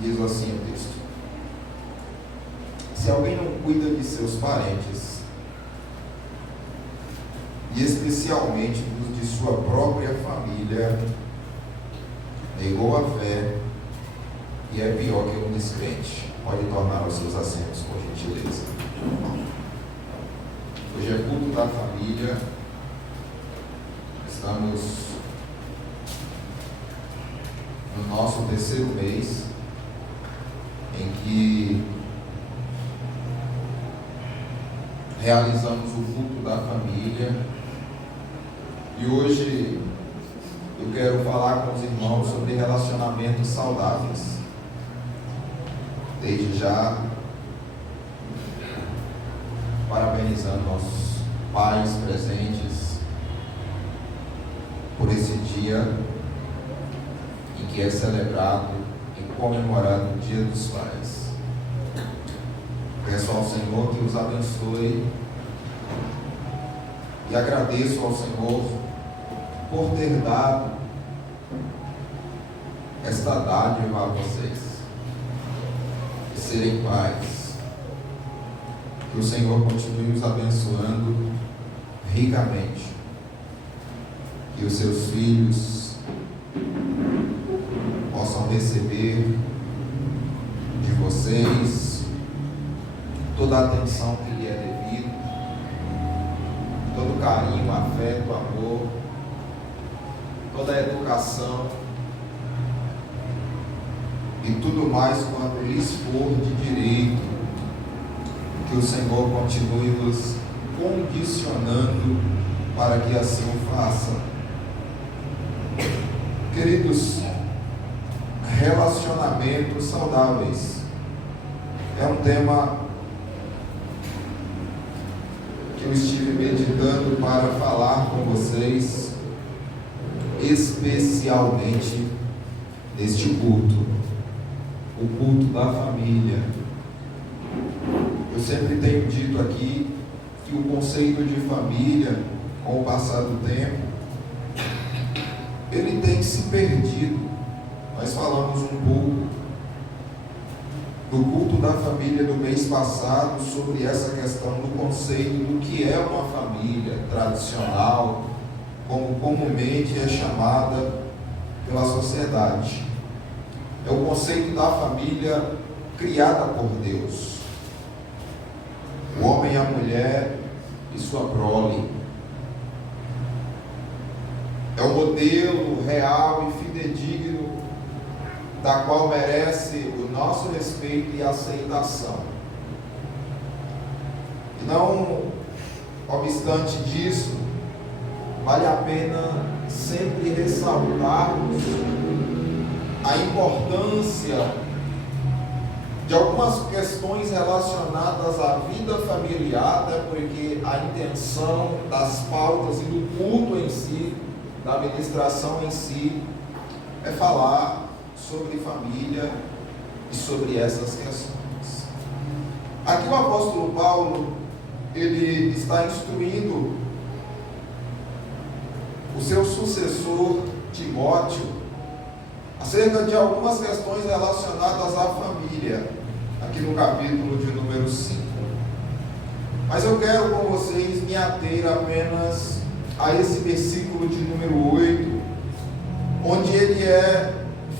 Diz assim o texto: se alguém não cuida de seus parentes, e especialmente dos de sua própria família, negou a fé e é pior que um descrente. Pode tornar os seus assentos, por gentileza. Hoje é culto da família. Estamos no nosso terceiro mês em que realizamos o culto da família, e hoje eu quero falar com os irmãos sobre relacionamentos saudáveis. Desde já, parabenizando nossos pais presentes por esse dia em que é celebrado e comemorado o Dia dos Pais. Peço ao Senhor que os abençoe e agradeço ao Senhor por ter dado esta dádiva a vocês, de serem pais. Que o Senhor continue os abençoando ricamente, que os seus filhos possam receber de vocês toda a atenção que lhe é devido, todo o carinho, afeto, amor, toda a educação e tudo mais quanto lhes for de direito. Que o Senhor continue nos condicionando para que assim o faça. Queridos, relacionamentos saudáveis é um tema que eu estive meditando para falar com vocês, especialmente neste culto, o culto da família. Eu sempre tenho dito aqui que o conceito de família, com o passar do tempo, ele tem se perdido. Nós falamos um pouco no culto da família do mês passado sobre essa questão do conceito do que é uma família tradicional, como comumente é chamada pela sociedade. É o conceito da família criada por Deus. O homem e a mulher e sua prole. É o modelo real e fidedigno da qual merece o nosso respeito e aceitação. E não obstante disso, vale a pena sempre ressaltarmos a importância de algumas questões relacionadas à vida familiar, né, porque a intenção das pautas e do culto em si, da ministração em si, é falar sobre família e sobre essas questões. Aqui o apóstolo Paulo, ele está instruindo o seu sucessor Timóteo acerca de algumas questões relacionadas à família, aqui no capítulo de número 5. Mas eu quero com vocês me ater apenas a esse versículo de número 8, onde ele é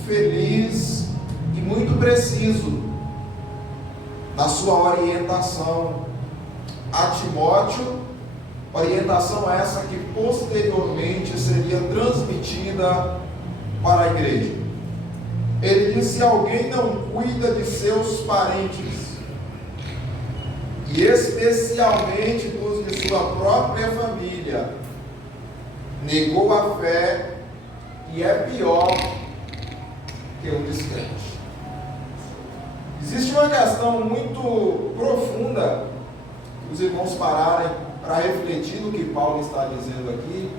feliz e muito preciso na sua orientação a Timóteo, orientação essa que posteriormente seria transmitida para a igreja. Ele diz: se alguém não cuida de seus parentes, e especialmente dos de sua própria família, negou a fé e é pior que um descrente. Existe uma questão muito profunda, que os irmãos pararem para refletir no que Paulo está dizendo aqui,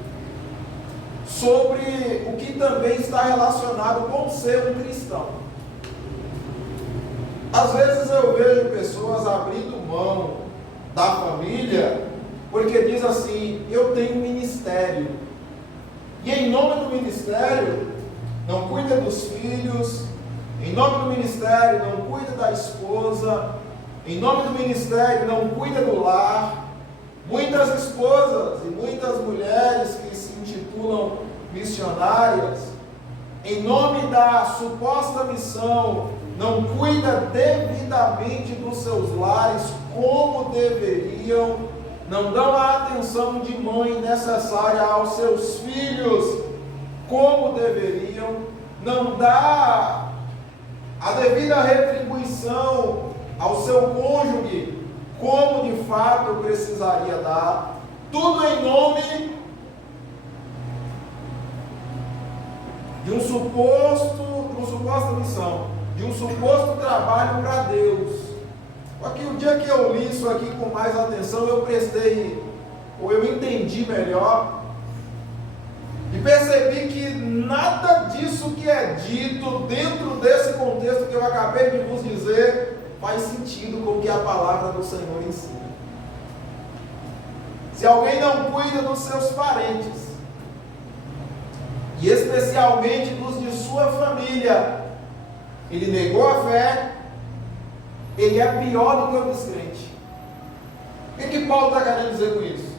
sobre o que também está relacionado com ser um cristão. Às vezes eu vejo pessoas abrindo mão da família porque diz assim: eu tenho ministério, e em nome do ministério não cuida dos filhos, em em nome do ministério não cuida da esposa, em nome do ministério não cuida do lar. Muitas esposas e muitas mulheres que se intitulam missionárias, em nome da suposta missão, não cuida devidamente dos seus lares como deveriam, não dão a atenção de mãe necessária aos seus filhos como deveriam, não dá a devida retribuição ao seu cônjuge como de fato precisaria dar, tudo em nome de uma suposta missão, de um suposto trabalho para Deus. Só que o dia que eu li isso aqui com mais atenção, eu entendi melhor e percebi que nada disso que é dito dentro desse contexto que eu acabei de vos dizer faz sentido com o que a palavra do Senhor ensina. Se alguém não cuida dos seus parentes, e especialmente dos de sua família, ele negou a fé, ele é pior do que o descrente. O que Paulo está querendo dizer com isso?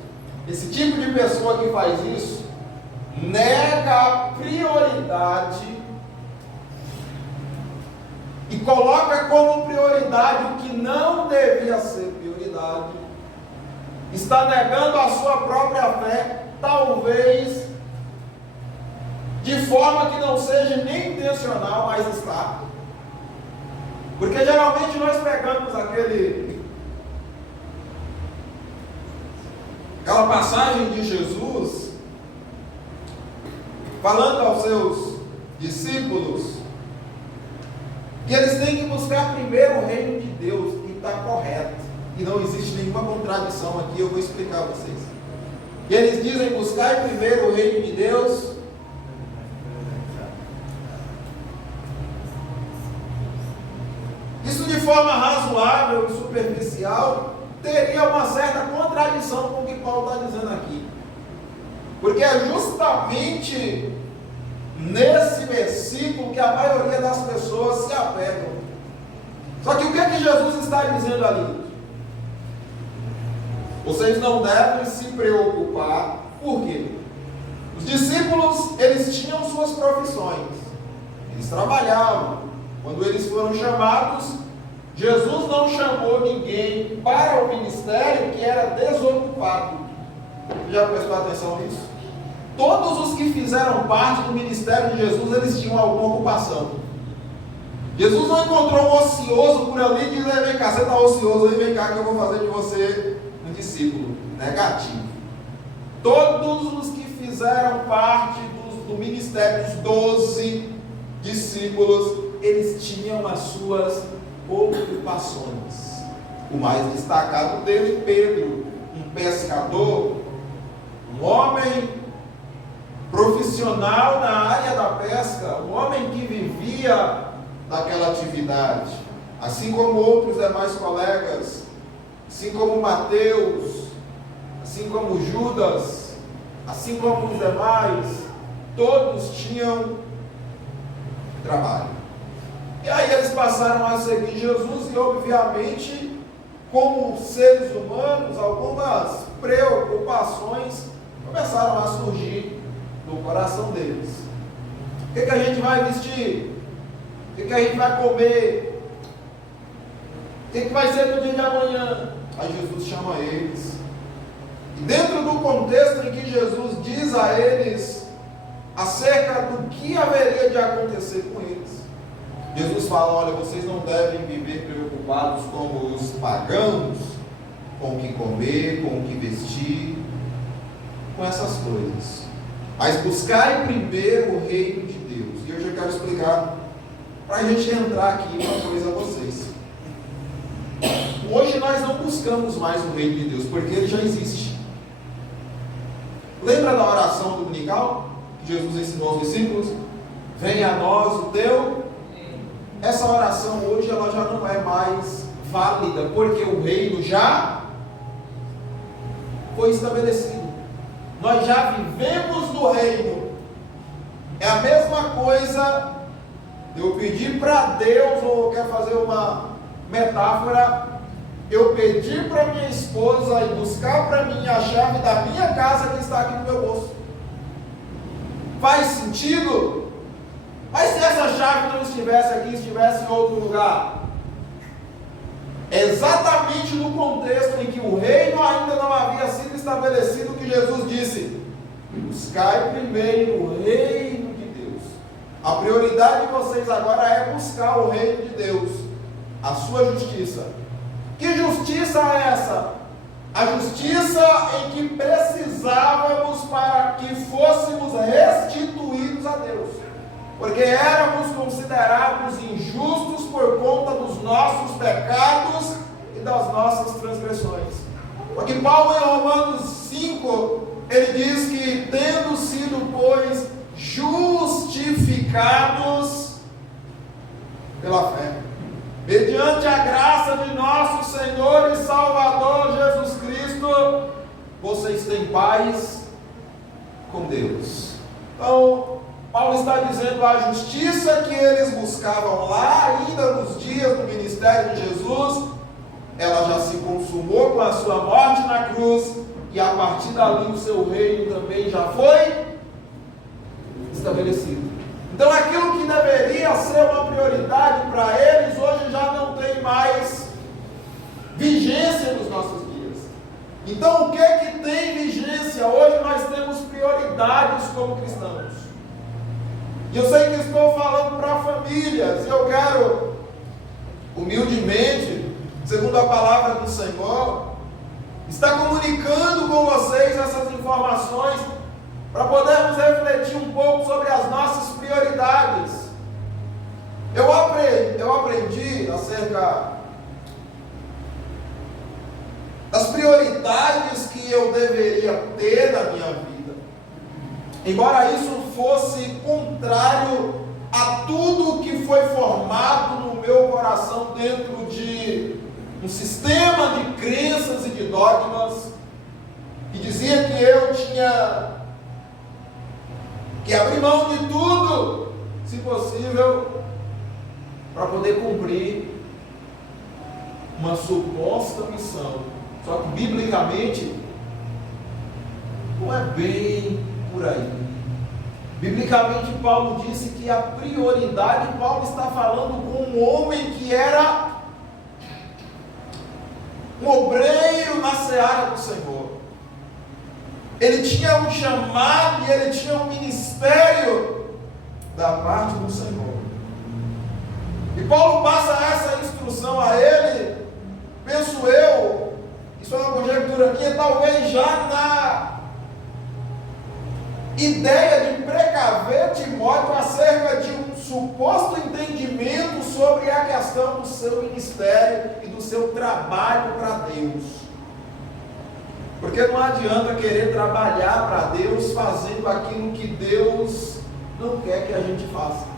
Esse tipo de pessoa que faz isso, nega a prioridade e coloca como prioridade o que não devia ser prioridade, está negando a sua própria fé, talvez de forma que não seja nem intencional, mas está. Porque geralmente nós pegamos aquela passagem de Jesus falando aos seus discípulos que eles têm que buscar primeiro o reino de Deus, e está correto, e não existe nenhuma contradição aqui, eu vou explicar a vocês. E eles dizem: buscar primeiro o reino de Deus, isso de forma razoável e superficial teria uma certa contradição com o que Paulo está dizendo aqui, porque é justamente nesse versículo que a maioria das pessoas se apegam. Só que o que é que Jesus está dizendo ali? Vocês não devem se preocupar. Por quê? Os discípulos, eles tinham suas profissões, eles trabalhavam. Quando eles foram chamados, Jesus não chamou ninguém para o ministério que era desocupado. Você já prestou atenção nisso? Todos os que fizeram parte do ministério de Jesus, eles tinham alguma ocupação. Jesus não encontrou um ocioso por ali e disse: vem cá, você está ocioso aí, vem cá que eu vou fazer de você um discípulo. Negativo. Todos os que fizeram parte do ministério, os 12 discípulos, eles tinham as suas ocupações. O mais destacado dele, Pedro, um pescador, um homem profissional na área da pesca, um homem que vivia daquela atividade, assim como outros demais colegas, assim como Mateus, assim como Judas, assim como os demais, todos tinham trabalho. E aí eles passaram a seguir Jesus e, obviamente, como seres humanos, algumas preocupações começaram a surgir no coração deles. O que a gente vai vestir? O que a gente vai comer? O que vai ser no dia de amanhã? Aí Jesus chama eles. E dentro do contexto em que Jesus diz a eles acerca do que haveria de acontecer com eles, Jesus fala: olha, vocês não devem viver preocupados como os pagãos, com o que comer, com o que vestir, com essas coisas. Mas buscarem primeiro o reino de Deus. E hoje eu quero explicar, para a gente entrar aqui, uma coisa a vocês. Hoje nós não buscamos mais o reino de Deus, porque ele já existe. Lembra da oração dominical que Jesus ensinou aos discípulos? Venha a nós o teu. Essa oração hoje ela já não é mais válida, porque o reino já foi estabelecido. Nós já vivemos no reino. É a mesma coisa Eu pedi para Deus, ou quero fazer uma metáfora, eu pedi para minha esposa ir buscar para mim a chave da minha casa que está aqui no meu bolso. Faz sentido? Mas se essa chave não estivesse aqui, estivesse em outro lugar? Exatamente no contexto em que o reino ainda não havia sido estabelecido, que Jesus disse: buscai primeiro o reino de Deus. A prioridade de vocês agora é buscar o reino de Deus, a sua justiça. Que justiça é essa? A justiça em que precisávamos para que fôssemos restituídos a Deus, porque éramos considerados injustos por conta dos nossos pecados e das nossas transgressões. Porque Paulo, em Romanos 5, ele diz que, tendo sido, pois, justificados pela fé, mediante a graça de nosso Senhor e Salvador Jesus Cristo, vocês têm paz com Deus. Então, Paulo está dizendo: a justiça que eles buscavam lá, ainda nos dias do ministério de Jesus, ela já se consumou com a sua morte na cruz, e a partir dali o seu reino também já foi estabelecido. Então aquilo que deveria ser uma prioridade para eles, hoje já não tem mais vigência nos nossos dias. Então o que tem vigência? Hoje nós temos prioridades como cristãos. E eu sei que estou falando para famílias, e eu quero, humildemente, segundo a palavra do Senhor, estar comunicando com vocês essas informações, para podermos refletir um pouco sobre as nossas prioridades. Eu aprendi acerca das prioridades que eu deveria ter na minha vida, embora isso fosse contrário a tudo que foi formado no meu coração dentro de um sistema de crenças e de dogmas, que dizia que eu tinha que abrir mão de tudo, se possível, para poder cumprir uma suposta missão. Só que biblicamente não é bem por aí. Biblicamente Paulo disse que a prioridade, Paulo está falando com um homem que era um obreiro na seara do Senhor. Ele tinha um chamado e ele tinha um ministério da parte do Senhor. E Paulo passa essa instrução a ele, penso eu, isso é uma conjectura minha, talvez já na ideia de precaver Timóteo acerca de um suposto entendimento sobre a questão do seu ministério e do seu trabalho para Deus. Porque não adianta querer trabalhar para Deus fazendo aquilo que Deus não quer que a gente faça.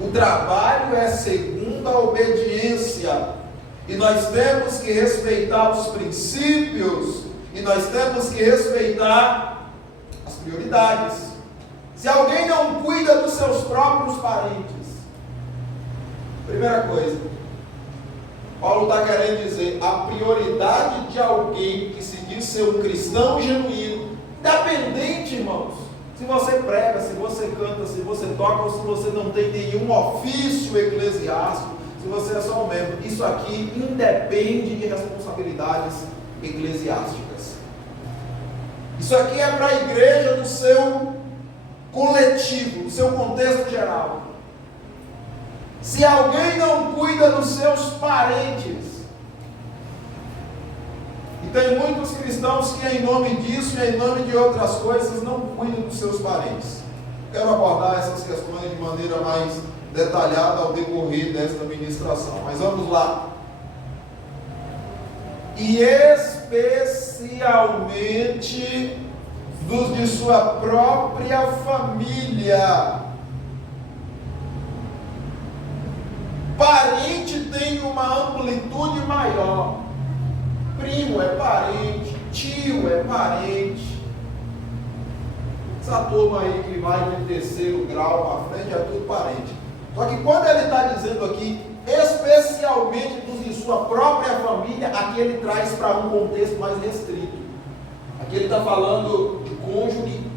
O trabalho é segundo a obediência, e nós temos que respeitar os princípios, e nós temos que respeitar as prioridades. Se alguém não cuida dos seus próprios parentes, primeira coisa, Paulo está querendo dizer, a prioridade de alguém que se diz ser um cristão genuíno, independente, irmãos, se você prega, se você canta, se você toca, ou se você não tem nenhum ofício eclesiástico, se você é só um membro, isso aqui independe de responsabilidades eclesiásticas. Isso aqui é para a igreja no seu coletivo, no seu contexto geral. Se alguém não cuida dos seus parentes, e tem muitos cristãos que em nome disso e em nome de outras coisas não cuidam dos seus parentes. Quero abordar essas questões de maneira mais detalhada ao decorrer desta ministração, mas vamos lá. E especialmente dos de sua própria família. Parente tem uma amplitude maior. Primo é parente, tio é parente. Essa turma aí que vai no terceiro grau para frente é tudo parente. Só que quando ele está dizendo aqui, especialmente dos de sua própria família, aqui ele traz para um contexto mais restrito. Aqui ele está falando de cônjuge,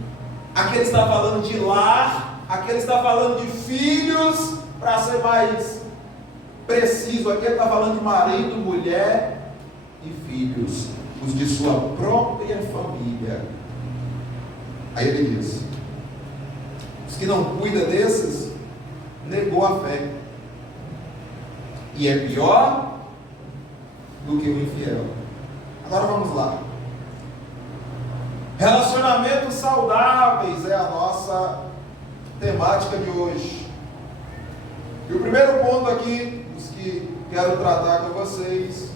aqui ele está falando de lar, aqui ele está falando de filhos, para ser mais preciso, aqui ele está falando de marido, mulher e filhos, os de sua própria família. Aí ele diz: os que não cuidam desses, negou a fé, e é pior do que o infiel. Agora vamos lá. Relacionamentos saudáveis é a nossa temática de hoje. E o primeiro ponto aqui, os que quero tratar com vocês,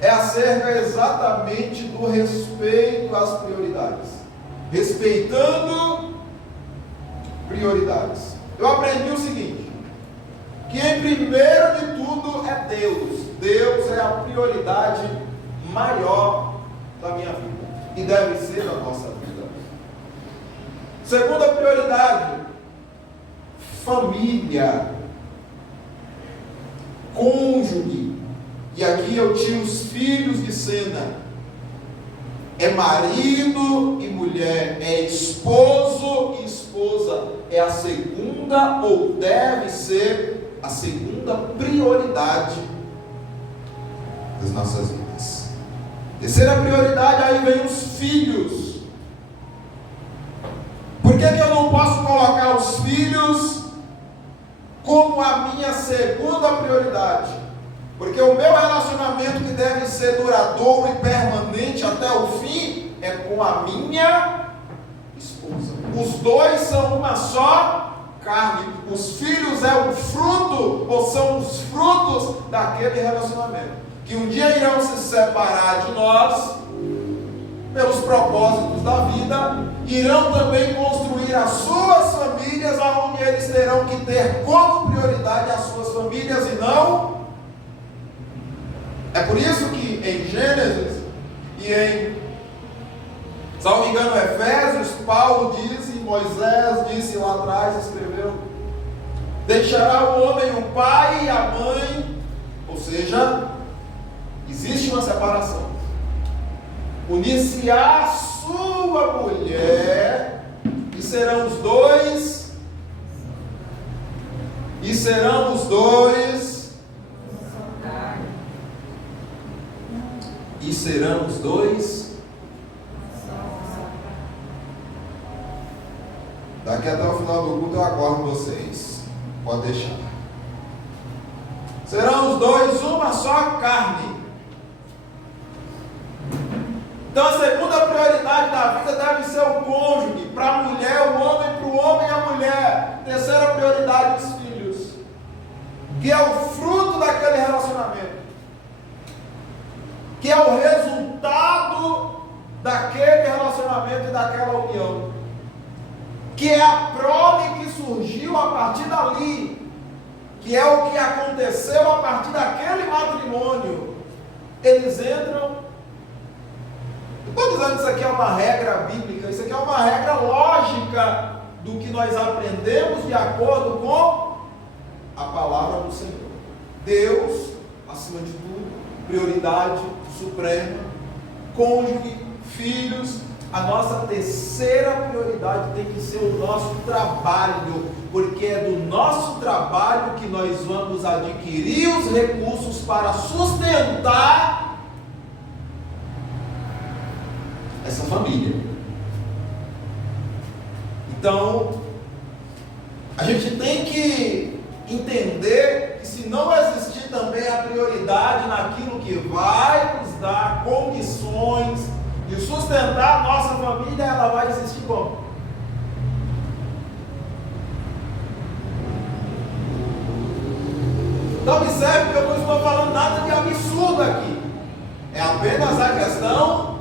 é acerca exatamente do respeito às prioridades. Respeitando prioridades. Eu aprendi o seguinte, que em primeiro de tudo é Deus. Deus é a prioridade maior da minha vida. E deve ser a nossa vida. Segunda prioridade, família, cônjuge. E aqui eu tiro os filhos de cena. É marido e mulher, é esposo e esposa. É a segunda, ou deve ser a segunda prioridade das nossas vidas. Terceira prioridade, aí vem os filhos. Por que eu não posso colocar os filhos como a minha segunda prioridade? Porque o meu relacionamento, que deve ser duradouro e permanente até o fim, é com a minha esposa. Os dois são uma só carne. Os filhos é um fruto, ou são os frutos daquele relacionamento, que um dia irão se separar de nós, pelos propósitos da vida, irão também construir as suas famílias, onde eles terão que ter como prioridade as suas famílias e não. É por isso que em Gênesis e em, salvo me engano, Efésios, Paulo diz, e Moisés disse lá atrás, escreveu: deixará o homem o pai e a mãe, ou seja, existe uma separação. Unir-se-á a sua mulher, e serão os dois, e serão os dois, e serão os dois. Daqui até o final do culto eu acordo vocês. Pode deixar. Serão os dois uma só carne. Então a segunda prioridade da vida deve ser o cônjuge. Para a mulher, o homem; para o homem, a mulher. Terceira prioridade, os filhos, que é o fruto daquele relacionamento, que é o resultado daquele relacionamento e daquela união, que é a prole que surgiu a partir dali, que é o que aconteceu a partir daquele matrimônio. Eles entram. Não estou dizendo que isso aqui é uma regra bíblica, isso aqui é uma regra lógica do que nós aprendemos de acordo com a palavra do Senhor. Deus, acima de tudo, prioridade suprema, cônjuge, filhos. A nossa terceira prioridade tem que ser o nosso trabalho, porque é do nosso trabalho que nós vamos adquirir os recursos para sustentar essa família. Então, a gente tem que entender que, se não existir também a prioridade naquilo que vai nos dar condições de sustentar a nossa família, ela vai existir como? Então observe que eu não estou falando nada de absurdo aqui. É apenas a questão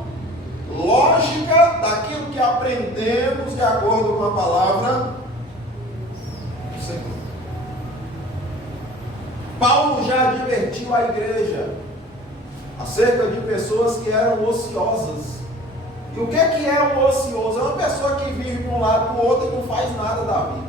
lógica daquilo que aprendemos de acordo com a palavra do Senhor. Paulo já advertiu a igreja acerca de pessoas que eram ociosas E o que é um ocioso? É uma pessoa que vive de um lado para o outro e não faz nada da vida.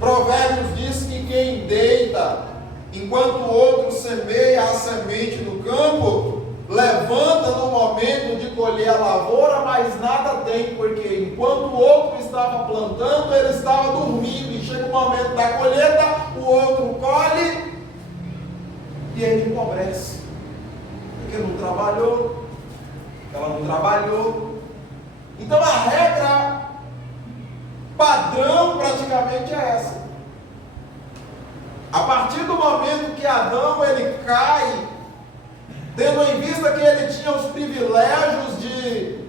Provérbios diz que quem deita enquanto o outro semeia a semente no campo, levanta no momento de colher a lavoura, mas nada tem, porque enquanto o outro estava plantando, ele estava dormindo, e chega o momento da colheita, o outro colhe e ele empobrece, porque não trabalhou, ela não trabalhou. Então a regra padrão praticamente é essa. A partir do momento que Adão ele cai, tendo em vista que ele tinha os privilégios de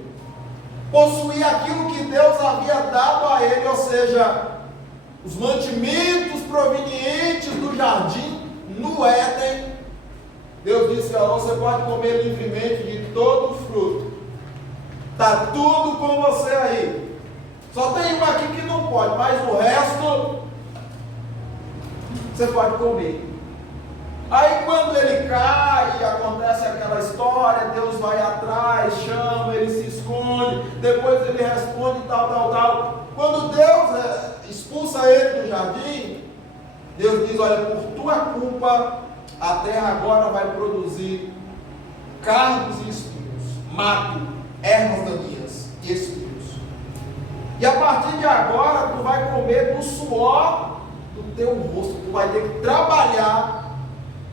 possuir aquilo que Deus havia dado a ele, ou seja, os mantimentos provenientes do jardim no Éden, Deus disse: você pode comer livremente de todo o fruto, está tudo com você aí, só tem um aqui que não pode, mas o resto você pode comer. Aí quando ele cai, acontece aquela história, Deus vai atrás, chama, ele se esconde, depois ele responde tal. Quando Deus expulsa ele do jardim, Deus diz: olha, por tua culpa, a terra agora vai produzir cardos e espinhos, mato, ervas daninhas e espinhos. E a partir de agora, tu vai comer do suor do teu rosto, tu vai ter que trabalhar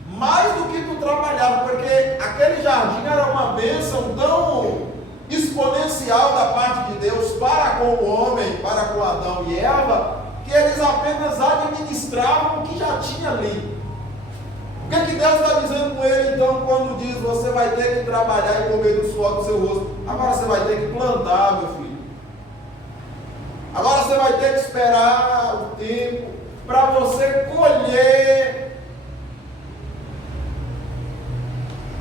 mais do que tu trabalhava, porque aquele jardim era uma bênção tão exponencial da parte de Deus para com o homem, para com Adão e Eva, que eles apenas administravam o que já tinha ali. O que Deus está dizendo com ele então, quando diz: você vai ter que trabalhar e comer do suor do seu rosto? Agora você vai ter que plantar, meu filho. Agora você vai ter que esperar o tempo para você colher,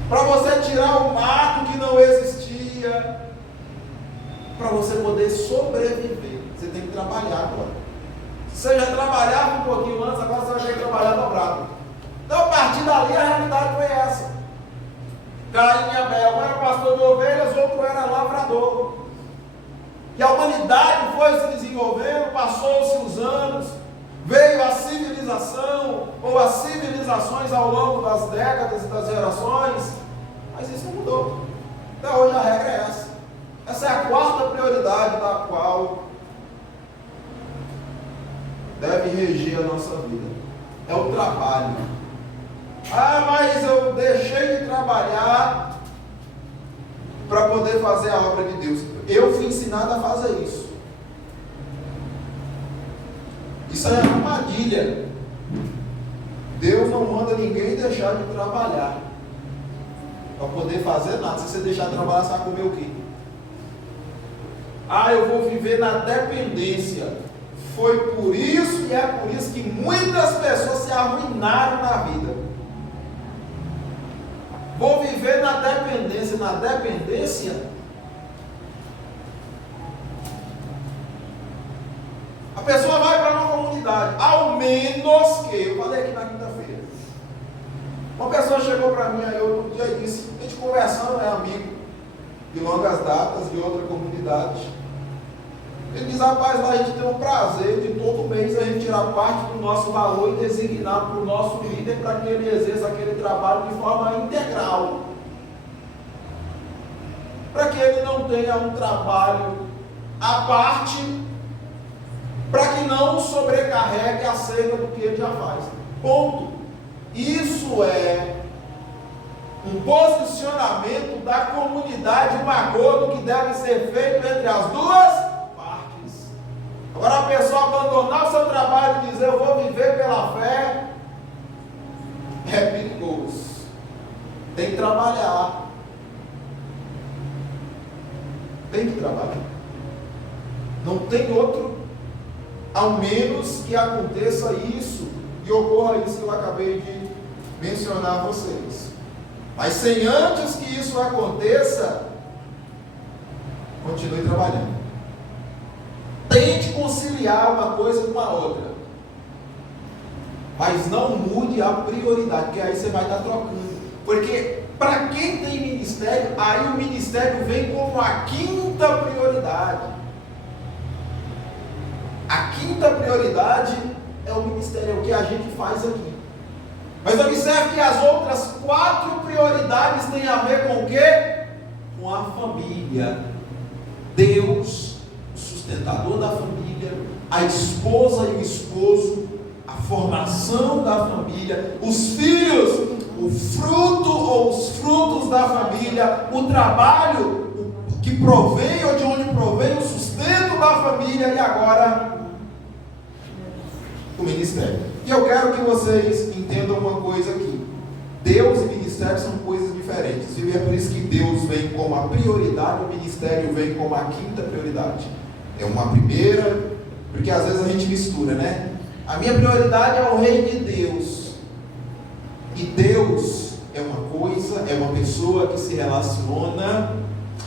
para você tirar o mato que não existia, para você poder sobreviver. Você tem que trabalhar agora. Se você já trabalhava um pouquinho antes, agora você vai ter que trabalhar dobrado. Então, a partir dali, a realidade foi essa. Caim e Abel, um era pastor de ovelhas, outro era lavrador. E a humanidade foi se desenvolvendo, passou-se os anos, veio a civilização, ou as civilizações ao longo das décadas e das gerações, mas isso não mudou. Até hoje a regra é essa. Essa é a quarta prioridade da qual deve reger a nossa vida. É o trabalho. Mas eu deixei de trabalhar para poder fazer a obra de Deus. Eu fui ensinado a fazer isso. Isso é armadilha. Deus não manda ninguém deixar de trabalhar para poder fazer nada. Se você deixar de trabalhar, você vai comer o quê? Eu vou viver na dependência. Foi por isso e é por isso que muitas pessoas se arruinaram na vida. Vou viver na dependência. Na dependência, a pessoa vai para uma comunidade, ao menos que, eu falei aqui na quinta-feira, uma pessoa chegou para mim aí outro dia e disse, a gente conversando, é amigo de longas datas, de outra comunidade, ele diz: rapaz, lá a gente tem um prazer de todo mês a gente tirar parte do nosso valor e designar para o nosso líder para que ele exerça aquele trabalho de forma integral, para que ele não tenha um trabalho à parte, para que não sobrecarregue acerca do que ele já faz. Ponto. Isso é um posicionamento da comunidade, um acordo que deve ser feito entre as duas partes. Agora, a pessoa abandonar o seu trabalho e dizer: eu vou viver pela fé, é perigoso. Tem que trabalhar. Tem que trabalhar. Não tem outro, ao menos que aconteça isso e ocorra isso que eu acabei de mencionar a vocês. Mas sem antes que isso aconteça, continue trabalhando. Tente conciliar uma coisa com a outra, mas não mude a prioridade, porque aí você vai estar trocando. Porque para quem tem ministério, aí o ministério vem como a quinta prioridade. A quinta prioridade é o ministério, é o que a gente faz aqui. Mas observe que as outras 4 prioridades têm a ver com o quê? Com a família. Deus, o sustentador da família, a esposa e o esposo, a formação da família, os filhos, o fruto ou os frutos da família, o trabalho que provém ou de onde provém o sustento da família e agora o ministério. E eu quero que vocês entendam uma coisa aqui. Deus e ministério são coisas diferentes. E é por isso que Deus vem como a prioridade, o ministério vem como a quinta prioridade. É uma primeira, porque às vezes a gente mistura, né? A minha prioridade é o reino de Deus. E Deus é uma coisa, é uma pessoa que se relaciona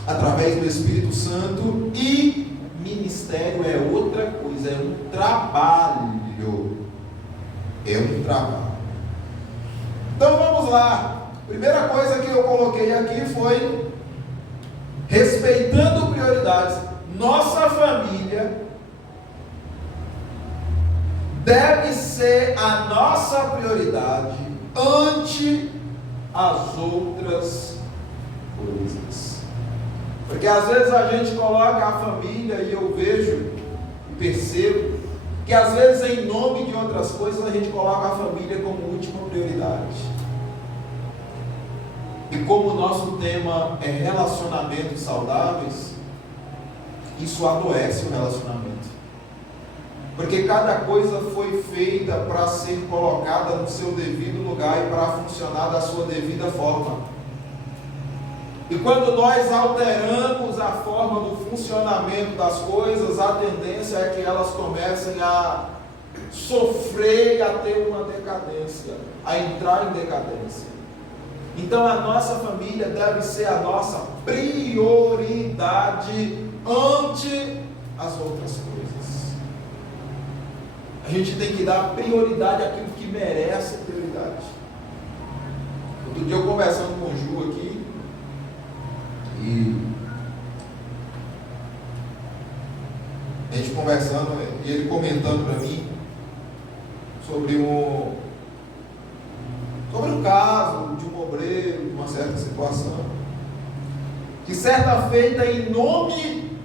através do Espírito Santo, e ministério é outra coisa, é um trabalho. É um trabalho. Então vamos lá. Primeira coisa que eu coloquei aqui foi respeitando prioridades. Nossa família deve ser a nossa prioridade ante as outras coisas. Porque às vezes a gente coloca a família, e eu vejo e percebo que às vezes em nome de outras coisas a gente coloca a família como última prioridade. E como o nosso tema é relacionamentos saudáveis, isso adoece o relacionamento. Porque cada coisa foi feita para ser colocada no seu devido lugar e para funcionar da sua devida forma. E quando nós alteramos a forma do funcionamento das coisas, a tendência é que elas comecem a sofrer e a ter uma decadência, a entrar em decadência. Então a nossa família deve ser a nossa prioridade ante as outras coisas. A gente tem que dar prioridade àquilo que merece prioridade. Outro dia eu conversando com o Ju aqui, e a gente conversando, e ele comentando para mim sobre um caso de um obreiro, de uma certa situação, que certa feita, em nome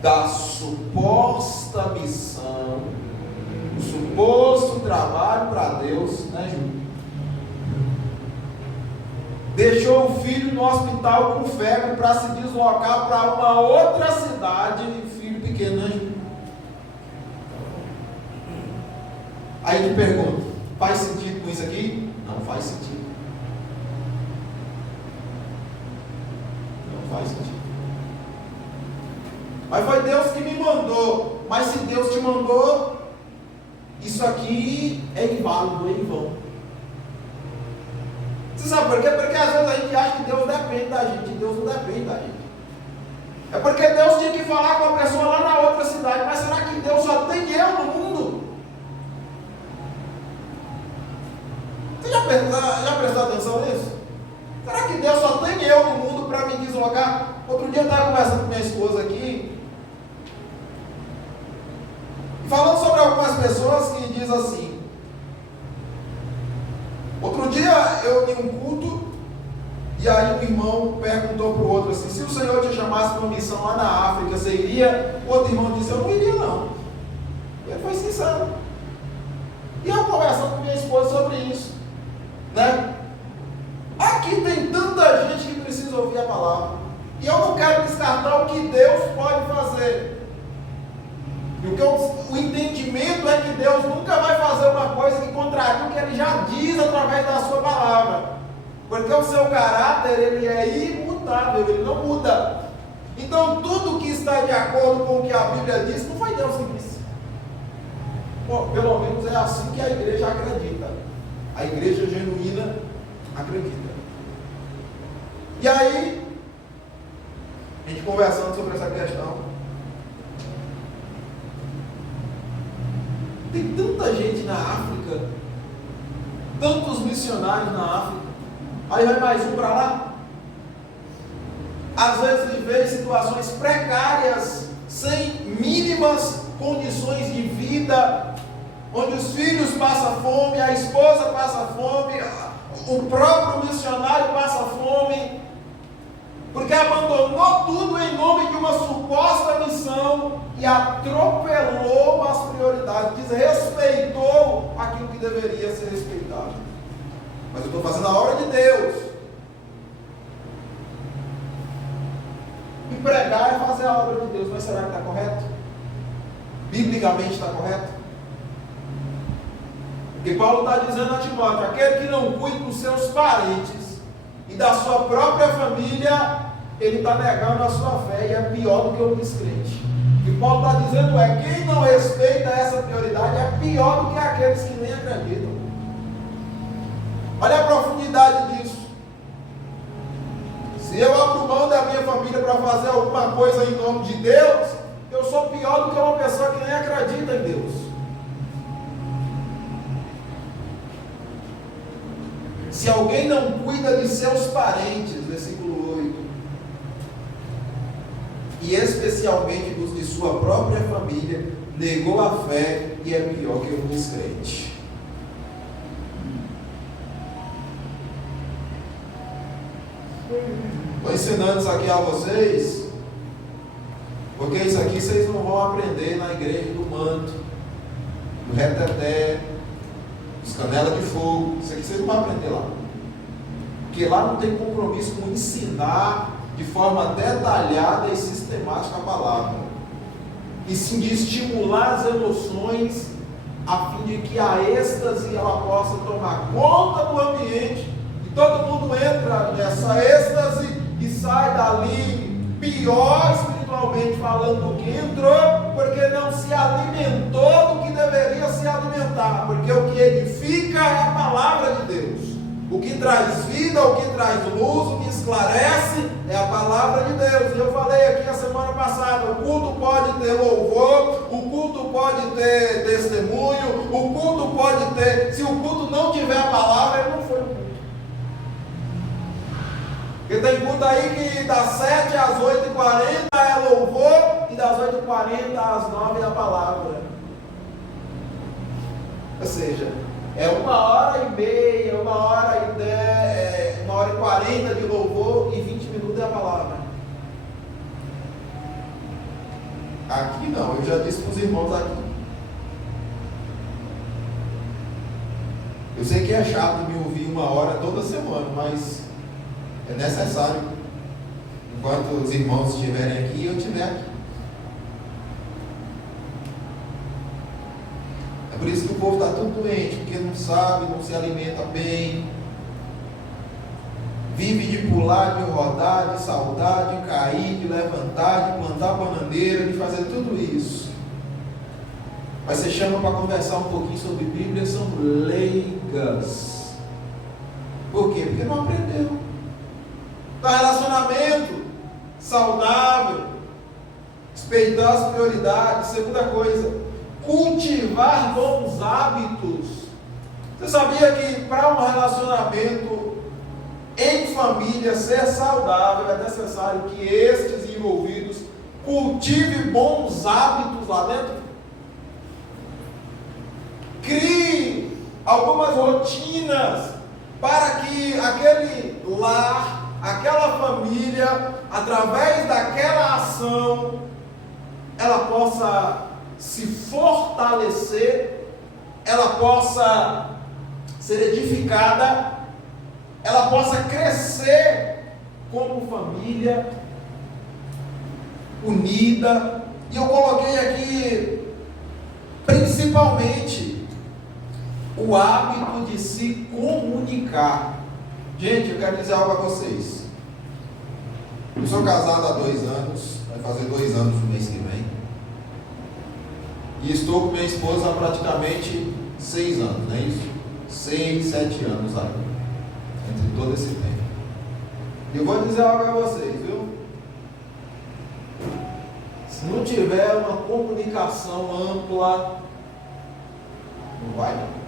da suposta missão, o suposto trabalho para Deus, né, Ju? Deixou o filho no hospital com febre para se deslocar para uma outra cidade, filho pequeno, né? Aí ele pergunta: faz sentido com isso aqui? Não faz sentido. Não faz sentido. Mas foi Deus que me mandou. Mas se Deus te mandou, isso aqui é inválido, é em vão. Você sabe por quê? Porque às vezes a gente acha que Deus depende da gente. Deus não depende da gente. É porque Deus tinha que falar com a pessoa lá na outra cidade. Mas será que Deus só tem eu no mundo? Você já prestou atenção nisso? Será que Deus só tem eu no mundo para me deslocar? Outro dia eu estava conversando com minha esposa aqui, falando sobre algumas pessoas que dizem assim. Outro dia eu em um culto, e aí um irmão perguntou para o outro assim: se o Senhor te chamasse para uma missão lá na África, você iria? O outro irmão disse: eu não iria não. E ele foi sincero. E eu conversando com minha esposa sobre isso, né? Aqui tem tanta gente que precisa ouvir a palavra, e eu não quero descartar o que Deus pode fazer. E o entendimento é que Deus nunca vai fazer uma coisa que contraria o que Ele já diz através da sua palavra. Porque o seu caráter, ele é imutável, ele não muda. Então tudo que está de acordo com o que a Bíblia diz, não foi Deus que disse. Bom, pelo menos é assim que a igreja acredita. A igreja genuína acredita. E aí, a gente conversando sobre essa questão, tem tanta gente na África, tantos missionários na África. aí vai mais um para lá. Às vezes viver em situações precárias, sem mínimas condições de vida, onde os filhos passam fome, a esposa passa fome, o próprio missionário passa fome, porque abandonou tudo em nome de uma suposta missão e atropelou as prioridades, desrespeitou aquilo que deveria ser respeitado. Mas eu estou fazendo a obra de Deus. E pregar é fazer a obra de Deus, mas será que está correto? Biblicamente está correto? Porque Paulo está dizendo a Timóteo: aquele que não cuida dos seus parentes e da sua própria família, ele está negando a sua fé e é pior do que o descrente. O que Paulo está dizendo é: quem não respeita essa prioridade é pior do que aqueles que nem acreditam. Olha a profundidade disso. Se eu abro mão da minha família para fazer alguma coisa em nome de Deus, eu sou pior do que uma pessoa que nem acredita em Deus. Se alguém não cuida de seus parentes, versículo 8, e especialmente dos de sua própria família, negou a fé e é pior que um descrente. Estou ensinando isso aqui a vocês, porque isso aqui vocês não vão aprender na igreja do manto, do reteté, dos canela de fogo. Isso aqui vocês não vão aprender lá, porque lá não tem compromisso com ensinar de forma detalhada e sistemática a palavra, e sim de estimular as emoções a fim de que a êxtase ela possa tomar conta do ambiente e todo mundo entra nessa êxtase e sai dali pior espiritualmente falando do que entrou, porque não se alimentou do que deveria se alimentar, porque o que edifica é a palavra de Deus. O que traz vida, o que traz luz, o que esclarece é a palavra de Deus. E eu falei aqui a semana passada: o culto pode ter louvor, o culto pode ter testemunho, o culto pode ter... Se o culto não tiver a palavra, ele não foi um culto. Porque tem culto aí que das 7 às 8h40 é louvor, e das 8h40 às 9 é a palavra. Ou seja, é 1h30, 1h10, 1h40 de louvor e 20 minutos é a palavra. Aqui não, eu já disse para os irmãos aqui. Eu sei que é chato me ouvir 1 hora toda semana, mas é necessário. Enquanto os irmãos estiverem aqui, eu estiver aqui. É por isso que o povo está tudo doente, porque não sabe, não se alimenta bem, vive de pular, de rodar, de saltar, de cair, de levantar, de plantar bananeira, de fazer tudo isso. Mas você chama para conversar um pouquinho sobre Bíblia, são leigas. Por quê? Porque não aprendeu. Então, relacionamento saudável, respeitar as prioridades. Segunda coisa, cultivar bons hábitos. Você sabia que para um relacionamento em família ser saudável é necessário que estes envolvidos cultivem bons hábitos lá dentro? Crie algumas rotinas para que aquele lar, aquela família, através daquela ação, ela possa se fortalecer, ela possa ser edificada, ela possa crescer como família unida. E eu coloquei aqui principalmente o hábito de se comunicar. Gente, eu quero dizer algo a vocês. Eu sou casado há 2 anos, vai fazer 2 anos no mês que vem. E estou com minha esposa há praticamente 6 anos, não é isso? 6, 7 anos aí, entre todo esse tempo. E eu vou dizer algo a vocês, viu? Se não tiver uma comunicação ampla, não vai não.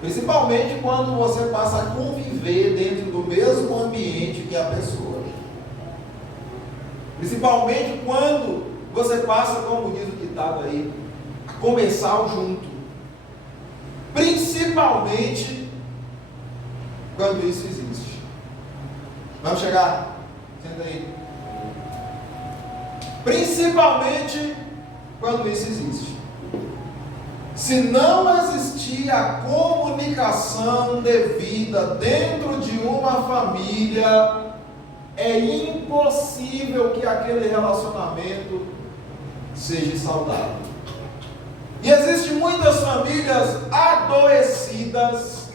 Principalmente quando você passa a conviver dentro do mesmo ambiente que a pessoa. Principalmente quando você passa, como diz o ditado aí, a começar junto. Principalmente quando isso existe. Vamos chegar? Senta aí. Principalmente quando isso existe. Se não existir a comunicação devida dentro de uma família, é impossível que aquele relacionamento seja saudável. E existem muitas famílias adoecidas,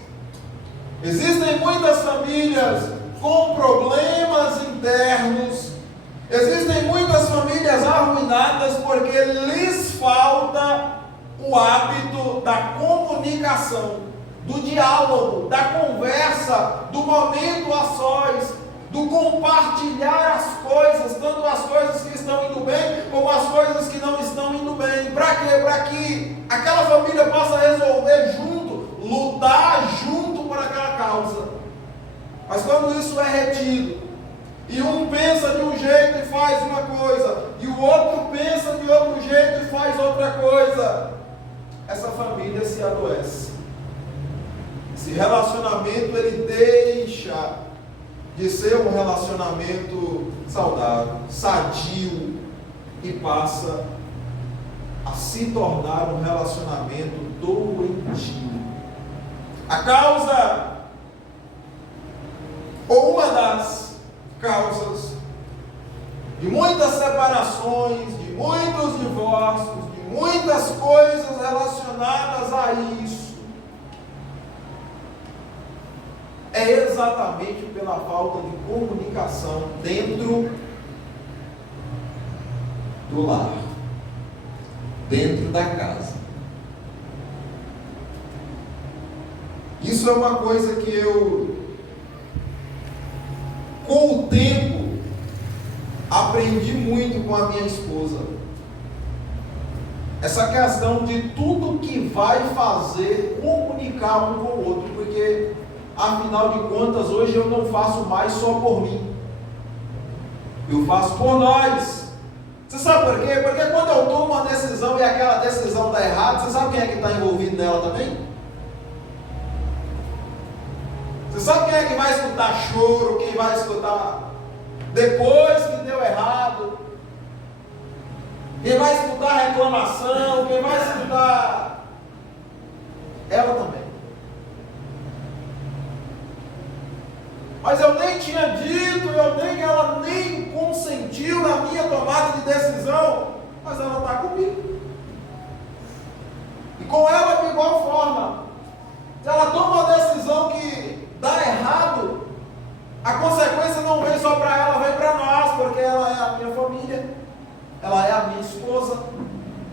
existem muitas famílias com problemas internos, existem muitas famílias arruinadas porque lhes falta o hábito da comunicação, do diálogo, da conversa, do momento a sós, do compartilhar as coisas, tanto as coisas que estão indo bem, como as coisas que não estão indo bem. Para quê? Para que aquela família possa resolver junto, lutar junto por aquela causa. Mas quando isso é retido, e um pensa de um jeito e faz uma coisa, e o outro pensa de outro jeito e faz outra coisa, essa família se adoece. Esse relacionamento, ele deixa de ser um relacionamento saudável, sadio, e passa a se tornar um relacionamento doentio. A causa, ou uma das causas, de muitas separações, de muitos divórcios, de muitas coisas relacionadas a isso, é exatamente pela falta de comunicação dentro do lar, dentro da casa. Isso é uma coisa que eu, com o tempo, aprendi muito com a minha esposa. Essa questão de tudo que vai fazer comunicar um com o outro, porque afinal de contas, hoje eu não faço mais só por mim, eu faço por nós. Você sabe por quê? Porque quando eu tomo uma decisão e aquela decisão está errada, você sabe quem é que está envolvido nela também? Você sabe quem é que vai escutar choro, quem vai escutar depois que deu errado, quem vai escutar reclamação, quem vai escutar ela também. Mas eu nem tinha dito, ela nem consentiu na minha tomada de decisão, mas ela está comigo. E com ela de igual forma. Se ela toma uma decisão que dá errado, a consequência não vem só para ela, vem para nós, porque ela é a minha família, ela é a minha esposa,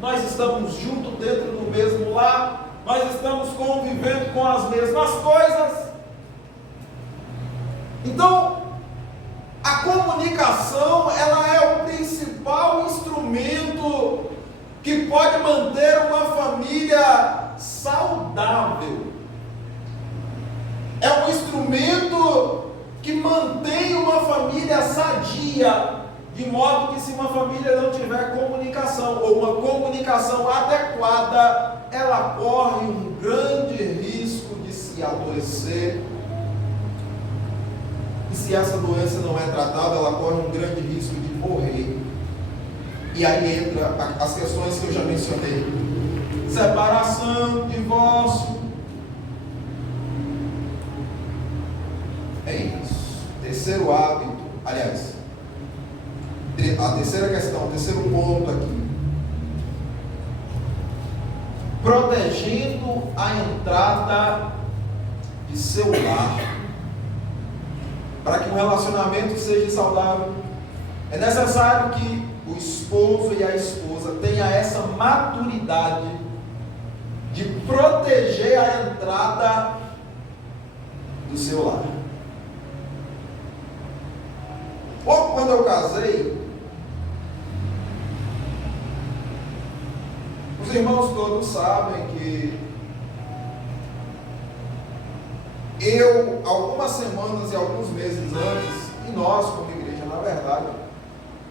nós estamos juntos dentro do mesmo lar, nós estamos convivendo com as mesmas coisas. Então, a comunicação, ela é o principal instrumento que pode manter uma família saudável. É um instrumento que mantém uma família sadia, de modo que se uma família não tiver comunicação, ou uma comunicação adequada, ela corre um grande risco de se adoecer. E se essa doença não é tratada, ela corre um grande risco de morrer. E aí entra as questões que eu já mencionei: separação, divórcio. É isso. Terceiro hábito, aliás, a terceira questão, o terceiro ponto aqui: protegendo a entrada de seu lar. Para que um relacionamento seja saudável, é necessário que o esposo e a esposa tenham essa maturidade de proteger a entrada do seu lar. Logo quando eu casei, os irmãos todos sabem que algumas semanas e alguns meses antes, e nós como igreja, na verdade,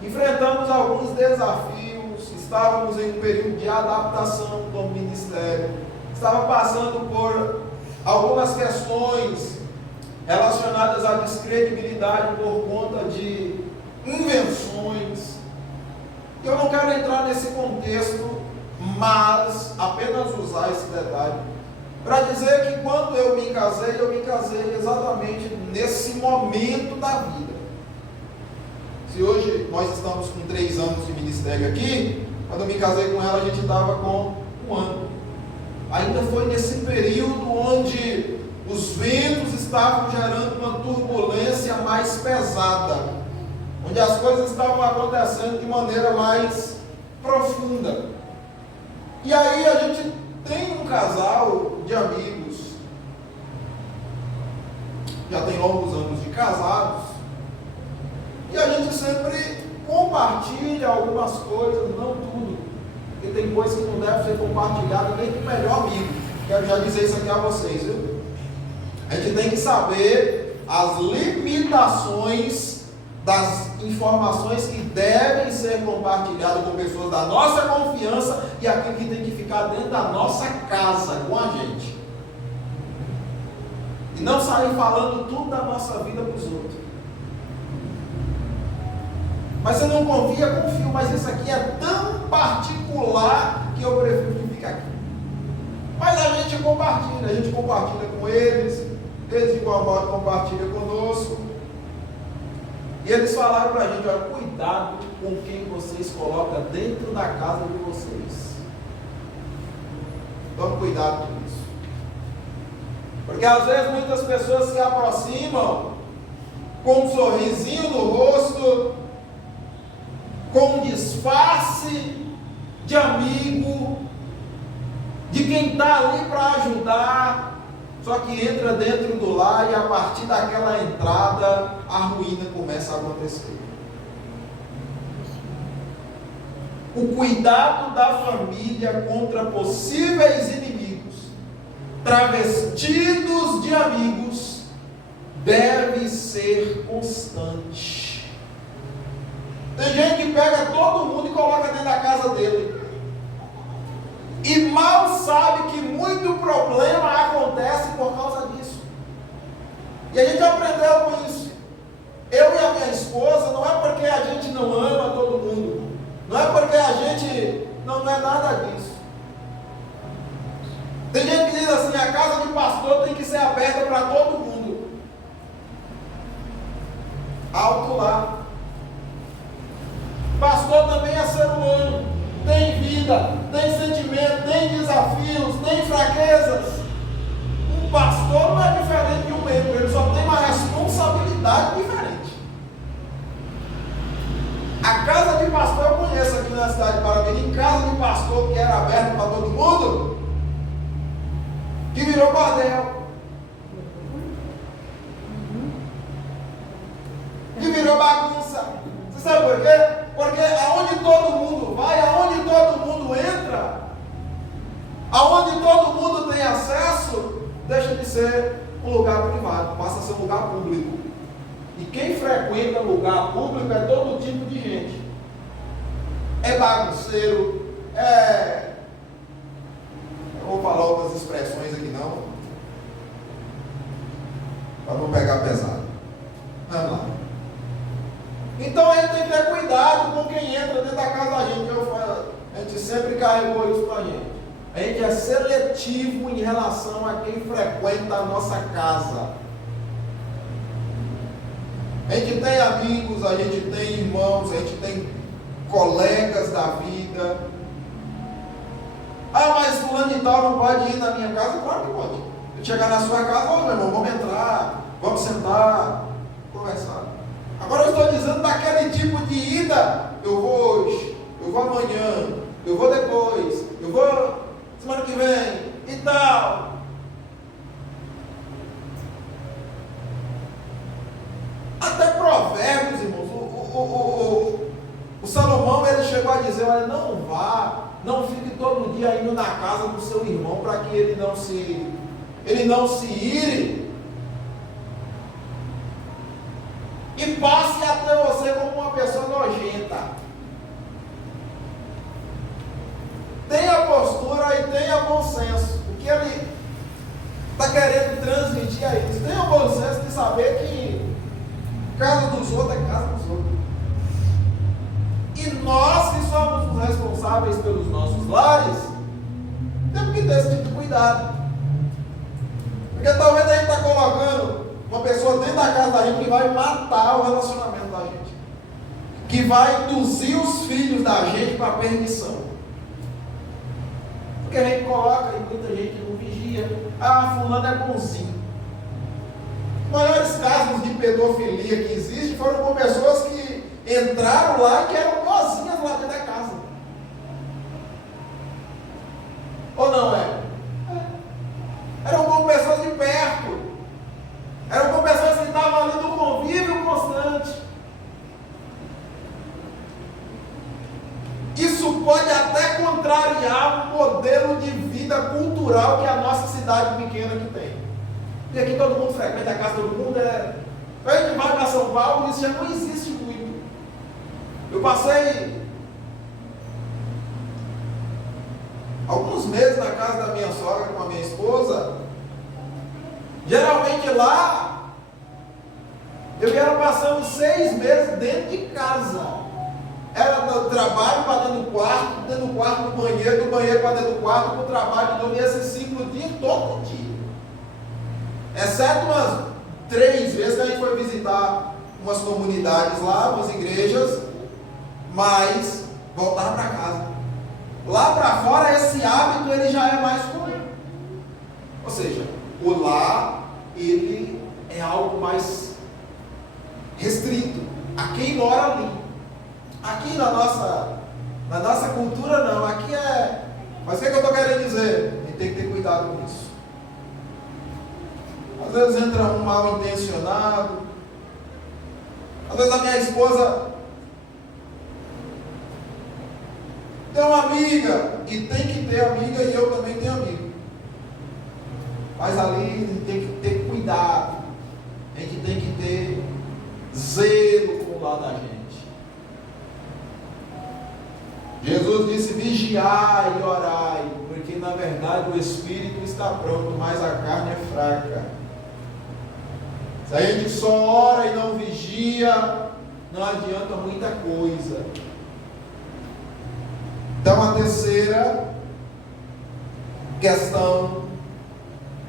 enfrentamos alguns desafios, estávamos em um período de adaptação do ministério, estava passando por algumas questões relacionadas à descredibilidade por conta de invenções. Eu não quero entrar nesse contexto, mas apenas usar esse detalhe para dizer que quando eu me casei exatamente nesse momento da vida. Se hoje nós estamos com 3 anos de ministério aqui, quando eu me casei com ela a gente estava com 1 ano. Ainda foi nesse período onde os ventos estavam gerando uma turbulência mais pesada, onde as coisas estavam acontecendo de maneira mais profunda. E aí a gente tem um casal de amigos, já tem longos anos de casados, e a gente sempre compartilha algumas coisas, não tudo, porque tem coisas que não devem ser compartilhadas nem com o melhor amigo. Quero já dizer isso aqui a vocês, viu? A gente tem que saber as limitações das informações que devem ser compartilhadas com pessoas da nossa confiança e aquilo que tem que ficar dentro da nossa casa com a gente. E não sair falando tudo da nossa vida para os outros. Mas você não confia, confio, mas isso aqui é tão particular que eu prefiro que fique aqui. Mas a gente compartilha com eles, eles de igual modo compartilham conosco. E eles falaram para a gente, olha, cuidado com quem vocês colocam dentro da casa de vocês. Tome cuidado com isso. Porque às vezes muitas pessoas se aproximam com um sorrisinho no rosto, com um disfarce de amigo, de quem está ali para ajudar, só que entra dentro do lar e a partir daquela entrada a ruína começa a acontecer. O cuidado da família contra possíveis inimigos, travestidos de amigos, deve ser constante. Tem gente que pega todo mundo e coloca dentro da casa dele. E mal sabe que muito problema acontece por causa disso. E a gente aprendeu com isso. Eu e a minha esposa, não é porque a gente não ama todo mundo. Não é porque a gente não é nada disso. Tem gente que diz assim, a casa de pastor tem que ser aberta para todo mundo. Alto lá. Pastor também é ser humano, tem vida, tem sentimento, tem desafios, tem fraquezas. Um pastor não é diferente de um membro, ele só tem uma responsabilidade diferente. A casa de pastor eu conheço aqui na cidade de Paraná, casa de pastor que era aberta para todo mundo, que virou bordel, que virou bagunça. Você sabe por quê? Porque aonde todo mundo vai, aonde todo mundo entra, aonde todo mundo tem acesso, deixa de ser um lugar privado, passa a ser um lugar público. E quem frequenta lugar público é todo tipo de gente. É bagunceiro, eu vou falar outras expressões aqui não, para não pegar pesado. Vamos lá. Então a gente tem que ter cuidado com quem entra dentro da casa da gente. A gente sempre carregou isso para a gente. A gente é seletivo em relação a quem frequenta a nossa casa. A gente tem amigos, a gente tem irmãos, a gente tem colegas da vida. Ah, mas fulano de tal não pode ir na minha casa? Claro que pode. Eu chegar na sua casa, meu irmão, vamos entrar, vamos sentar, conversar. Agora eu estou dizendo daquele tipo de ida, eu vou hoje, eu vou amanhã, eu vou depois, eu vou semana que vem e tal. Até Provérbios, irmãos, o Salomão ele chegou a dizer, olha, não vá, não fique todo dia indo na casa do seu irmão para que ele não se ire. e passe a ter você como uma pessoa nojenta. Tenha postura e tenha bom senso. O que ele está querendo transmitir a isso? Tenha bom senso de saber que casa dos outros é casa dos outros. E nós que somos os responsáveis pelos nossos lares, temos que ter esse tipo de cuidado. Porque talvez a gente está colocando uma pessoa dentro da casa da gente que vai matar o relacionamento da gente, que vai induzir os filhos da gente para a perdição. Porque a gente coloca e muita gente não vigia. Ah, fulano é bonzinho. Os maiores casos de pedofilia que existem foram com pessoas que entraram lá e que eram boazinhas lá dentro da casa. Ou não é? Eram com pessoas de perto. Eram com pessoas que estavam ali no convívio constante. Isso pode até contrariar o modelo de vida cultural que a nossa cidade pequena que tem. E aqui todo mundo frequenta a casa de todo mundo. A gente vai para São Paulo e isso já não existe muito. Eu passei alguns meses na casa da minha sogra com a minha esposa. Geralmente lá eu ia passando 6 meses dentro de casa. Era do trabalho para dentro do quarto do banheiro, do banheiro para dentro do quarto, para o trabalho de novo, e esse ciclo o dia todo dia. Exceto umas 3 vezes que a gente foi visitar umas comunidades lá, umas igrejas, mas voltar para casa. Lá para fora esse hábito ele já é mais comum. Ou seja, o lar ele é algo mais restrito a quem mora ali. Aqui na nossa cultura não, aqui é. Mas o que eu estou querendo dizer? A gente tem que ter cuidado com isso. Às vezes entra um mal intencionado. Às vezes a minha esposa tem uma amiga, e tem que ter amiga, e eu também tenho amigo. Mas ali tem que ter cuidado. A gente tem que ter zelo com o lado da gente. Jesus disse: vigiai e orai, porque na verdade o espírito está pronto, mas a carne é fraca. Se a gente só ora e não vigia, não adianta muita coisa. Então a terceira questão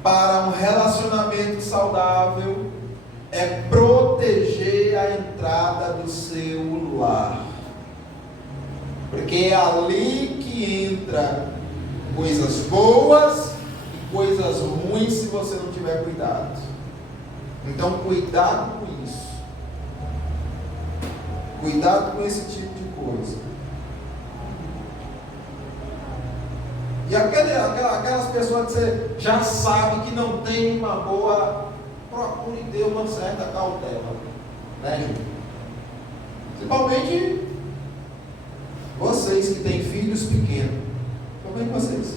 para um relacionamento saudável é proteger a entrada do seu lar. Porque é ali que entra coisas boas e coisas ruins se você não tiver cuidado. Então cuidado com isso. Cuidado com esse tipo de coisa. E aquelas pessoas que você já sabe que não tem uma boa, procure ter uma certa cautela. Né, gente? Principalmente vocês que têm filhos pequenos. Também vocês.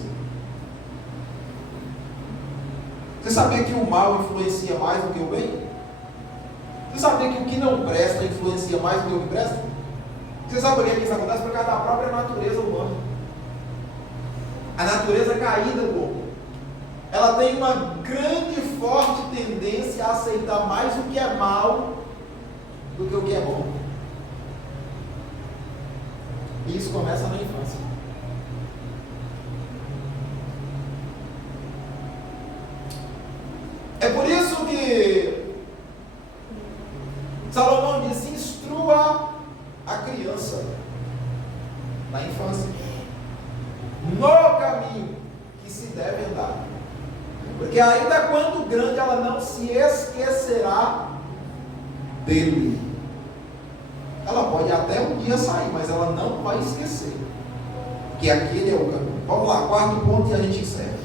Você sabia que o mal influencia mais do que o bem? Você sabia que o que não presta influencia mais do que o que presta? Você sabe por que isso acontece? Por causa da própria natureza humana. A natureza caída do homem. Ela tem uma grande e forte tendência a aceitar mais o que é mal do que o que é bom. E isso começa na infância. É por isso que Salomão diz: instrua a criança na infância no caminho que se deve andar, porque ainda quando grande ela não se esquecerá dele. Ela pode até um dia sair, mas ela não vai esquecer que aquele é o caminho. Vamos lá, 4º ponto e a gente encerra.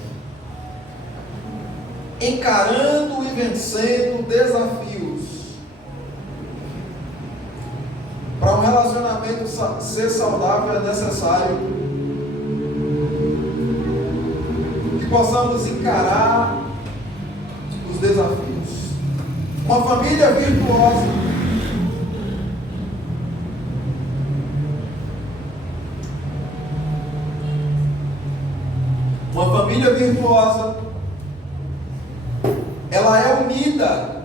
Encarando e vencendo desafios. Para um relacionamento ser saudável é necessário que possamos encarar os desafios. Uma família virtuosa Uma família virtuosa, ela é unida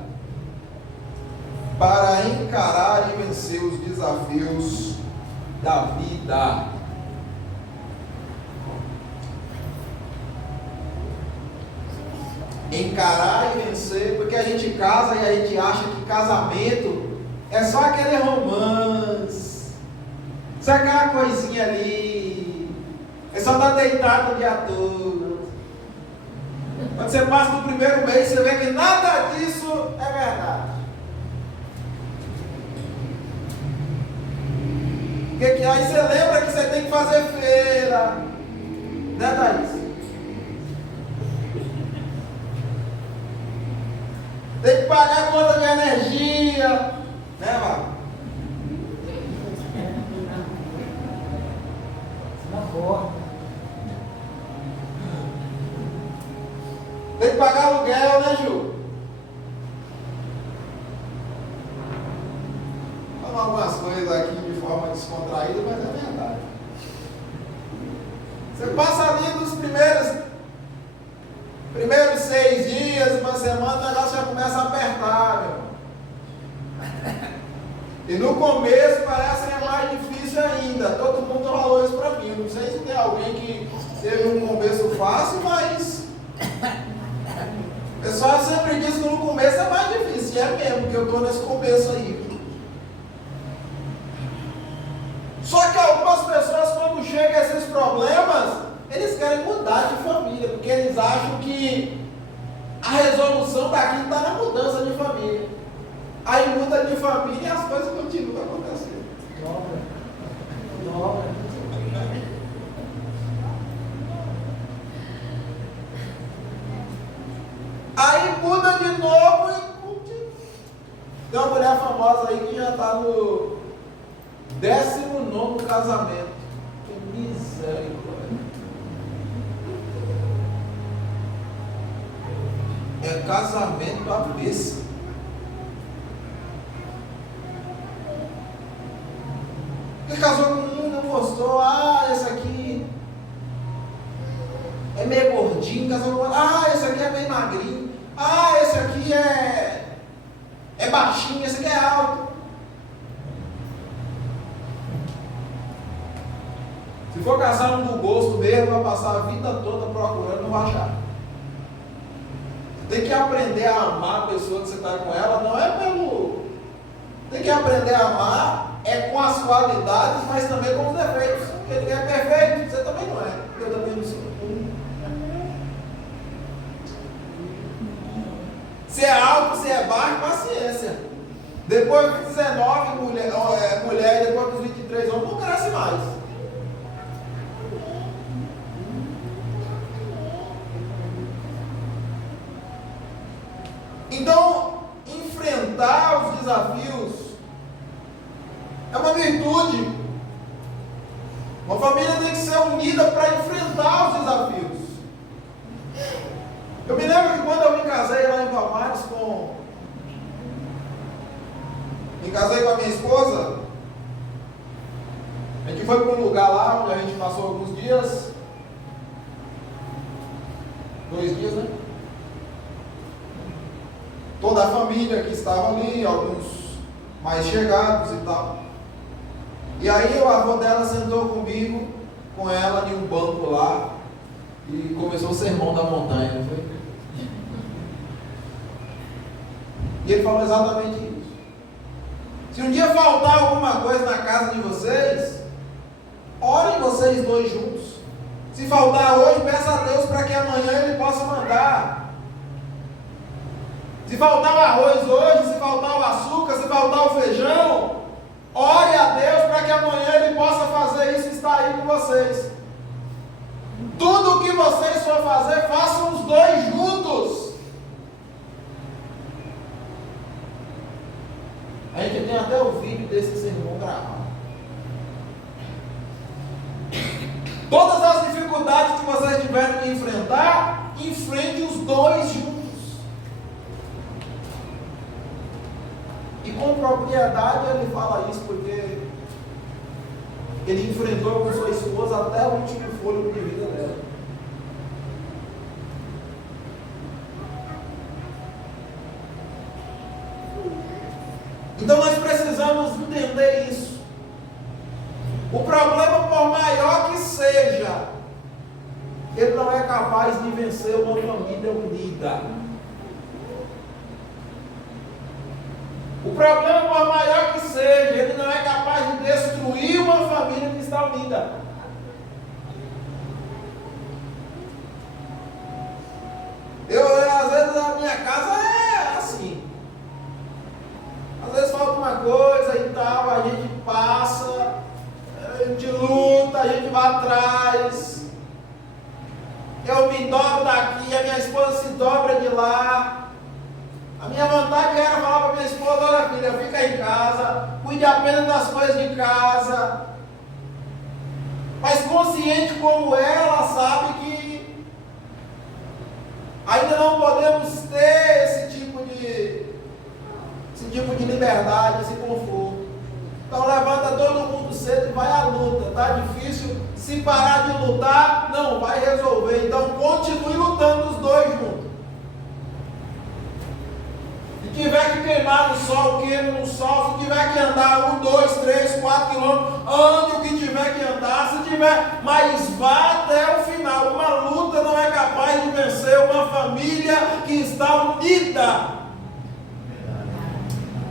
para encarar e vencer os desafios da vida. Encarar e vencer, porque a gente casa e a gente acha que casamento é só aquele romance, só aquela coisinha ali, é só estar deitado o dia todo. Quando você passa no primeiro mês, você vê que nada disso é verdade. Aí você lembra que você tem que fazer feira, né, Thaís? Tem que pagar a conta de energia, né, Marcos? Tem que pagar aluguel, né, Ju? Falar algumas coisas aqui de forma descontraída, mas é verdade. Você passa ali nos primeiros 6 dias, uma semana, o negócio já começa a apertar, meu irmão. E no começo parece que é mais difícil ainda. Todo mundo falou isso para mim. Não sei se tem alguém que teve um começo fácil, mas o pessoal sempre diz que no começo é mais difícil. E é mesmo, que eu estou nesse começo aí. Só que algumas pessoas, quando chegam a esses problemas, eles querem mudar de família, porque eles acham que a resolução daqui está na mudança de família. Aí muda de família e as coisas continuam acontecendo. Aí muda de novo e continua. Tem uma mulher famosa aí que já está no 19º casamento. Que misericórdia. É casamento à besta. Ele casou com um, não gostou. Ah, esse aqui é meio gordinho. Casou com outro. Ah, esse aqui é bem magrinho. Ah, esse aqui é baixinho. Esse aqui é alto. Se for casar um do gosto mesmo, vai passar a vida toda procurando, não vai achar. Tem que aprender a amar a pessoa que você está com ela, não é pelo. Tem que aprender a amar, com as qualidades, mas também com os defeitos. Porque ninguém é perfeito, você também não é. Eu também não sou. Se é alto, se é baixo, paciência. Depois dos 19, mulher, e depois dos 23 anos, não cresce mais. Então, enfrentar os desafios é uma virtude. Uma família tem que ser unida para enfrentar os desafios. Eu me lembro que quando eu me casei lá em Palmares me casei com a minha esposa, a gente foi para um lugar lá onde a gente passou alguns dias, 2 dias, né? Toda a família que estava ali, alguns mais chegados e tal. E aí o avô dela sentou comigo, com ela, em um banco lá, e começou o sermão da montanha. Não foi? E ele falou exatamente isso. Se um dia faltar alguma coisa na casa de vocês, orem vocês dois juntos. Se faltar hoje, peça a Deus para que amanhã Ele possa mandar. Se faltar o arroz hoje, se faltar o açúcar, se faltar o feijão, ore a Deus para que amanhã Ele possa fazer isso e estar aí com vocês. Tudo o que vocês for fazer, façam os dois juntos. A gente tem até o vídeo desse sermão gravado. Todas as dificuldades que vocês tiverem que enfrentar, enfrente os dois juntos. E com propriedade ele fala isso porque ele enfrentou com sua esposa até o último fôlego de vida dela. Então nós precisamos entender isso. O problema, por maior que seja, ele não é capaz de vencer uma família unida. O problema, por maior que seja, ele não é capaz de destruir uma família que está unida. Às vezes, a minha casa é assim. Às vezes falta uma coisa e tal, a gente passa, a gente luta, a gente vai atrás. Eu me dobro daqui, a minha esposa se dobra de lá. A minha vontade era falar para minha esposa: olha filha, fica em casa, cuide apenas das coisas de casa. Mas consciente como ela, sabe que ainda não podemos ter esse tipo de liberdade, esse conforto. Então levanta todo mundo cedo e vai à luta. Está difícil, se parar de lutar, não vai resolver. Então continue lutando os dois juntos. Se tiver que queimar no sol, queime no sol. Se tiver que andar 1, 2, 3, 4 quilômetros, ande o que tiver que andar. Se tiver, mas vá até o final. Uma luta não é capaz de vencer uma família que está unida,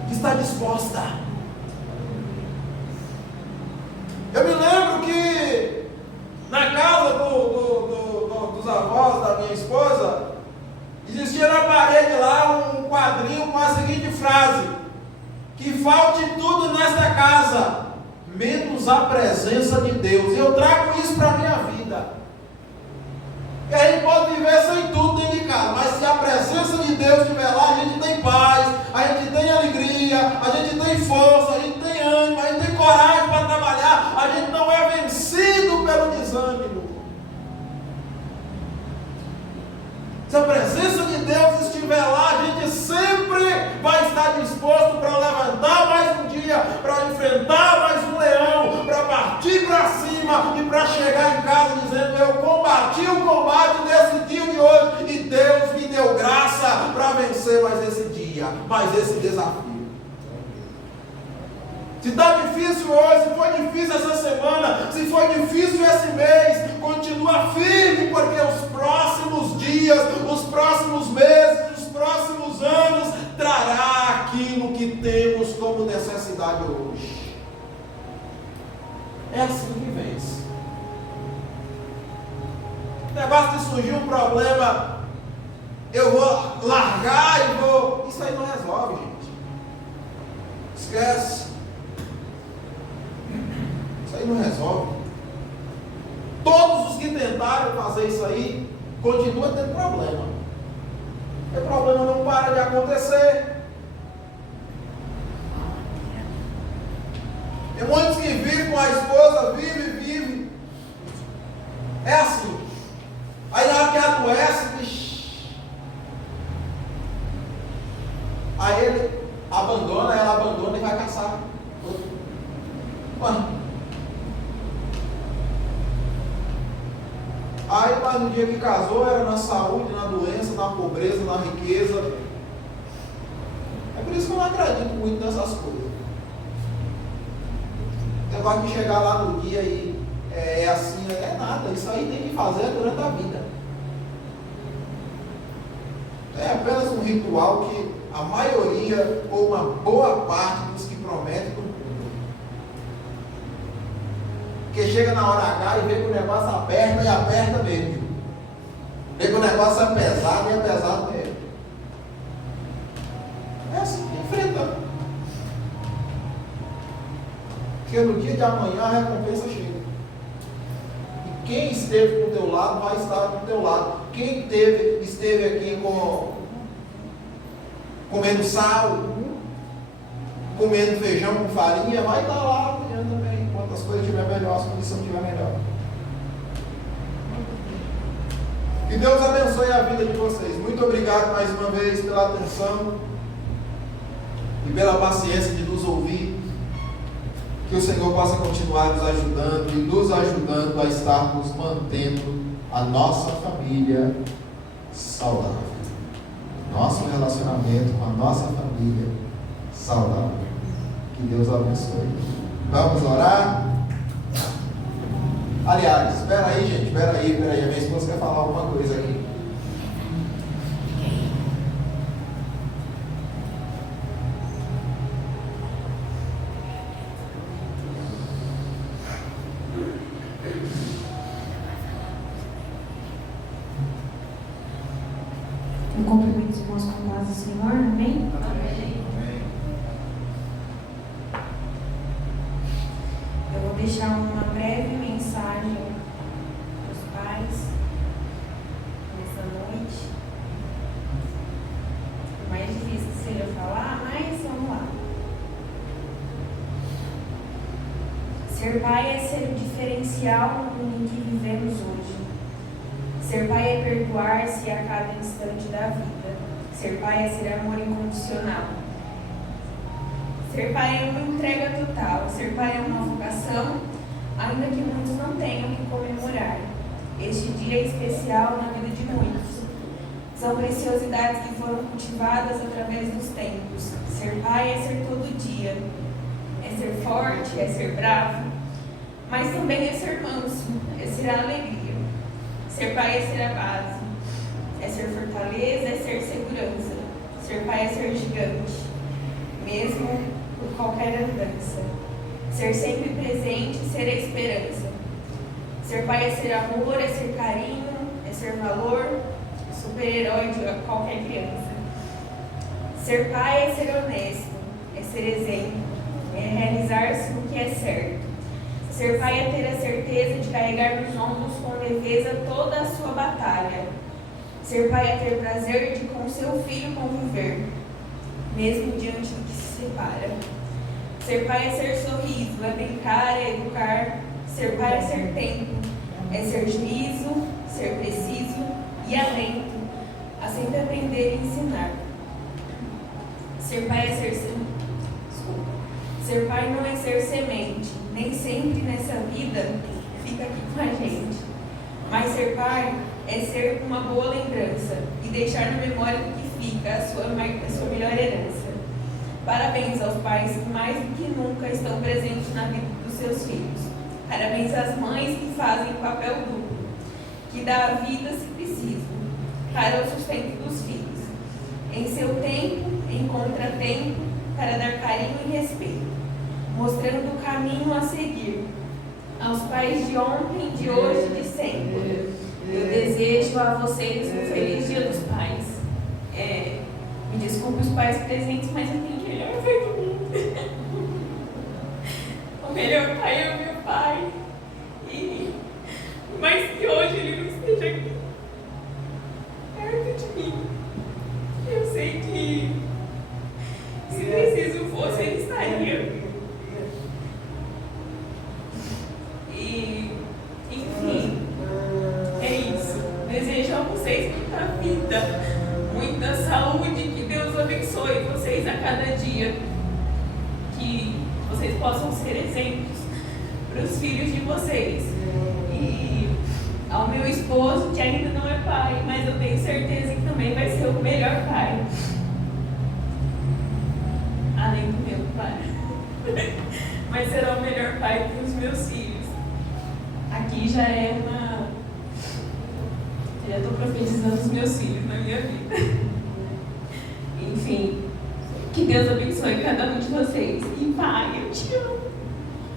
que está disposta. Eu me lembro que na casa dos avós da minha esposa, existia na parede lá um quadrinho com a seguinte frase: que falte tudo nesta casa, menos a presença de Deus. E eu trago isso para a minha vida. E a gente pode viver sem tudo dentro de casa, mas se a presença de Deus estiver lá, a gente tem paz, a gente tem alegria, a gente tem força, a gente tem ânimo, a gente tem coragem para trabalhar, a gente não é vencido pelo desânimo. Se a presença de Deus estiver lá, a gente sempre vai estar disposto para levantar mais um dia, para enfrentar mais um leão, para partir para cima e para chegar em casa dizendo: eu combati o combate desse dia de hoje e Deus me deu graça para vencer mais esse dia, mais esse desafio. Se está difícil hoje, se foi difícil essa semana, se foi difícil esse mês, continua firme, porque os próximos dias, os próximos meses, os próximos anos trará aquilo que temos como necessidade hoje. É assim que vence. O negócio de surgir um problema, eu vou largar e vou... Isso aí não resolve, gente. Esquece. Isso aí não resolve. Todos os que tentaram fazer isso aí continuam tendo problema. O problema não para de acontecer. Tem muitos que vivem com a esposa, vive. É assim. Aí na hora que adoece, aí ele abandona, ela abandona e vai caçar outro. Aí, mas no dia que casou, era na saúde, na doença, na pobreza, na riqueza. É por isso que eu não acredito muito nessas coisas. Você vai chegar lá no dia e é assim, é nada. Isso aí tem que fazer durante a vida. É apenas um ritual que a maioria, ou uma boa parte dos que prometem, não cumprem. Porque chega na hora H e vê que o negócio aperta e aperta mesmo. Vê que o negócio é pesado e é pesado mesmo. É assim, enfrenta. Porque no dia de amanhã a recompensa chega. E quem esteve com o teu lado vai estar com o teu lado. Quem esteve aqui comendo sal, comendo feijão com farinha, vai estar lá amanhã também. Enquanto as coisas estiverem melhor, as condições estiverem melhor. Que Deus abençoe a vida de vocês. Muito obrigado mais uma vez pela atenção e pela paciência de nos ouvir. Que o Senhor possa continuar nos ajudando e nos ajudando a estarmos mantendo a nossa família saudável. Nosso relacionamento com a nossa família saudável. Que Deus abençoe. Vamos orar? Aliás, espera aí, gente, espera aí. A minha esposa quer falar alguma coisa aqui. Eu cumprimento os irmãos com paz do Senhor, amém? Amém. Eu vou deixar uma breve mensagem para os pais nessa noite. É mais difícil que seja falar, mas vamos lá. Ser pai é ser o diferencial no mundo em que vivemos hoje. Ser pai é perdoar-se a cada instante da vida. Ser pai é ser amor incondicional. Ser pai é uma entrega total. Ser pai é uma vocação, ainda que muitos não tenham que comemorar. Este dia é especial na vida de muitos. São preciosidades que foram cultivadas através dos tempos. Ser pai é ser todo dia. É ser forte, é ser bravo, mas também é ser manso, é ser a alegria. Ser pai é ser a base, é ser fortaleza, é ser segurança. Ser pai é ser gigante, mesmo por qualquer andança. Ser sempre presente, ser a esperança. Ser pai é ser amor, é ser carinho, é ser valor, super-herói de qualquer criança. Ser pai é ser honesto, é ser exemplo, é realizar-se no que é certo. Ser pai é ter a certeza de carregar nos ombros com leveza toda a sua batalha. Ser pai é ter prazer de com seu filho conviver, mesmo diante do que se separa. Ser pai é ser sorriso, é brincar, é educar. Ser pai é ser tempo, é ser juízo, ser preciso e alento, a sempre aprender e ensinar. Ser pai é ser Ser pai não é ser semente, nem sempre nessa vida fica aqui com a gente. Mas ser pai é ser uma boa lembrança e deixar na memória do que fica a sua melhor herança. Parabéns aos pais que mais do que nunca estão presentes na vida dos seus filhos. Parabéns às mães que fazem o papel duplo, que dá a vida se preciso, para o sustento dos filhos. Em seu tempo, em contratempo, para dar carinho e respeito, mostrando o caminho a seguir. Aos pais de ontem, de hoje e de sempre, eu desejo a vocês um feliz Dia dos Pais. Me desculpe os pais presentes, mas eu tenho que olhar para mim. O melhor pai é o meu pai. E mais que hoje ele não esteja aqui perto de mim, eu sei que se preciso fosse, ele estaria. E, enfim, é isso. Desejo a vocês muita vida, muita saúde, que Deus abençoe vocês a cada dia. Que vocês possam ser exemplos para os filhos de vocês. E ao meu esposo, que ainda não é pai, mas eu tenho certeza que também vai ser o melhor pai. Além do meu pai. Mas será o melhor pai para os meus filhos. Aqui já é uma... Já estou profetizando os meus filhos na minha vida. Enfim, que Deus abençoe cada um de vocês. E pai, eu te amo.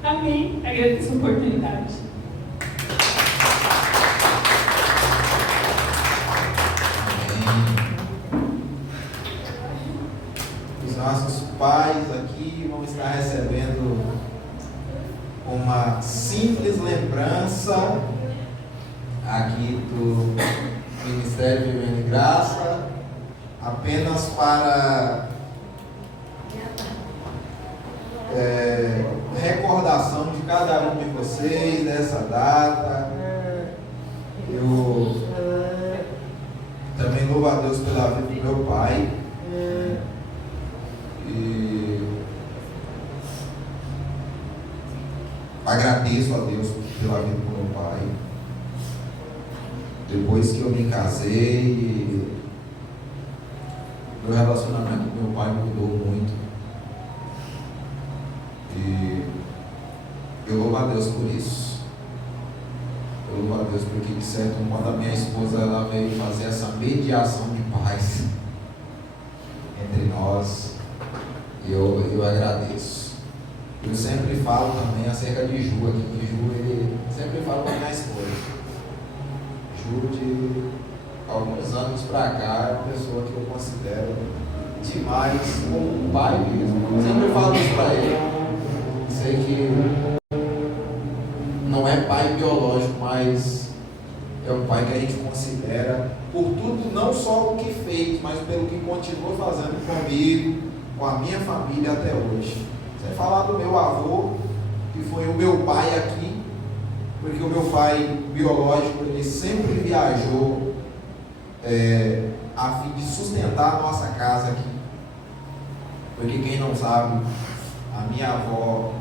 Amém. Agradeço a oportunidade. Os nossos pais aqui vão estar recebendo uma simples lembrança aqui do Ministério Vivendo em Graça, apenas para recordação de cada um de vocês dessa data. Eu também louvo a Deus pela vida do meu pai. E agradeço a Deus pela vida do meu pai. Depois que eu me casei, meu relacionamento com meu pai mudou muito. E eu louvo a Deus por isso. Eu louvo a Deus porque, de certo modo, a minha esposa ela veio fazer essa mediação de paz entre nós. E eu agradeço. Eu sempre falo também acerca de Ju aqui, que Ju, ele sempre fala com a minha esposa. Ju, de alguns anos pra cá, é uma pessoa que eu considero demais como um pai mesmo. Eu sempre falo isso pra ele. Sei que não é pai biológico, mas é um pai que a gente considera por tudo, não só o que fez, mas pelo que continuou fazendo comigo, com a minha família até hoje. Sem falar do meu avô, que foi o meu pai aqui, porque o meu pai biológico, ele sempre viajou a fim de sustentar a nossa casa aqui. Porque quem não sabe, a minha avó,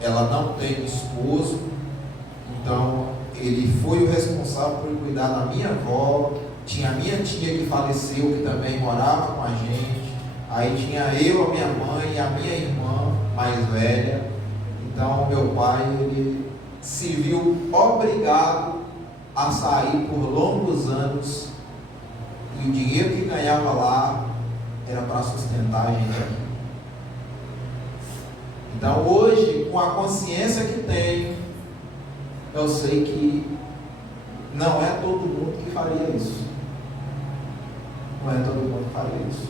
ela não tem esposo, então ele foi o responsável por cuidar da minha avó. Tinha a minha tia que faleceu, que também morava com a gente. Aí tinha eu, a minha mãe e a minha irmã mais velha. Então meu pai, ele se viu obrigado a sair por longos anos, e o dinheiro que ganhava lá era para sustentar a gente aqui. Então hoje, com a consciência que tenho, eu sei que não é todo mundo que faria isso. Não é todo mundo que faria isso.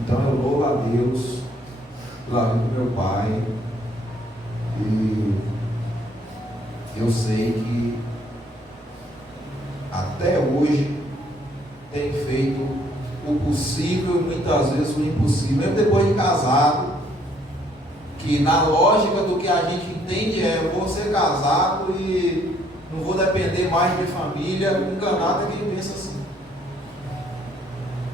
Então eu louvo a Deus pela vida do meu pai, e eu sei que até hoje tem feito o possível e muitas vezes o impossível, mesmo depois de casado, que na lógica do que a gente entende eu vou ser casado e não vou depender mais de família. Enganado é quem pensa assim.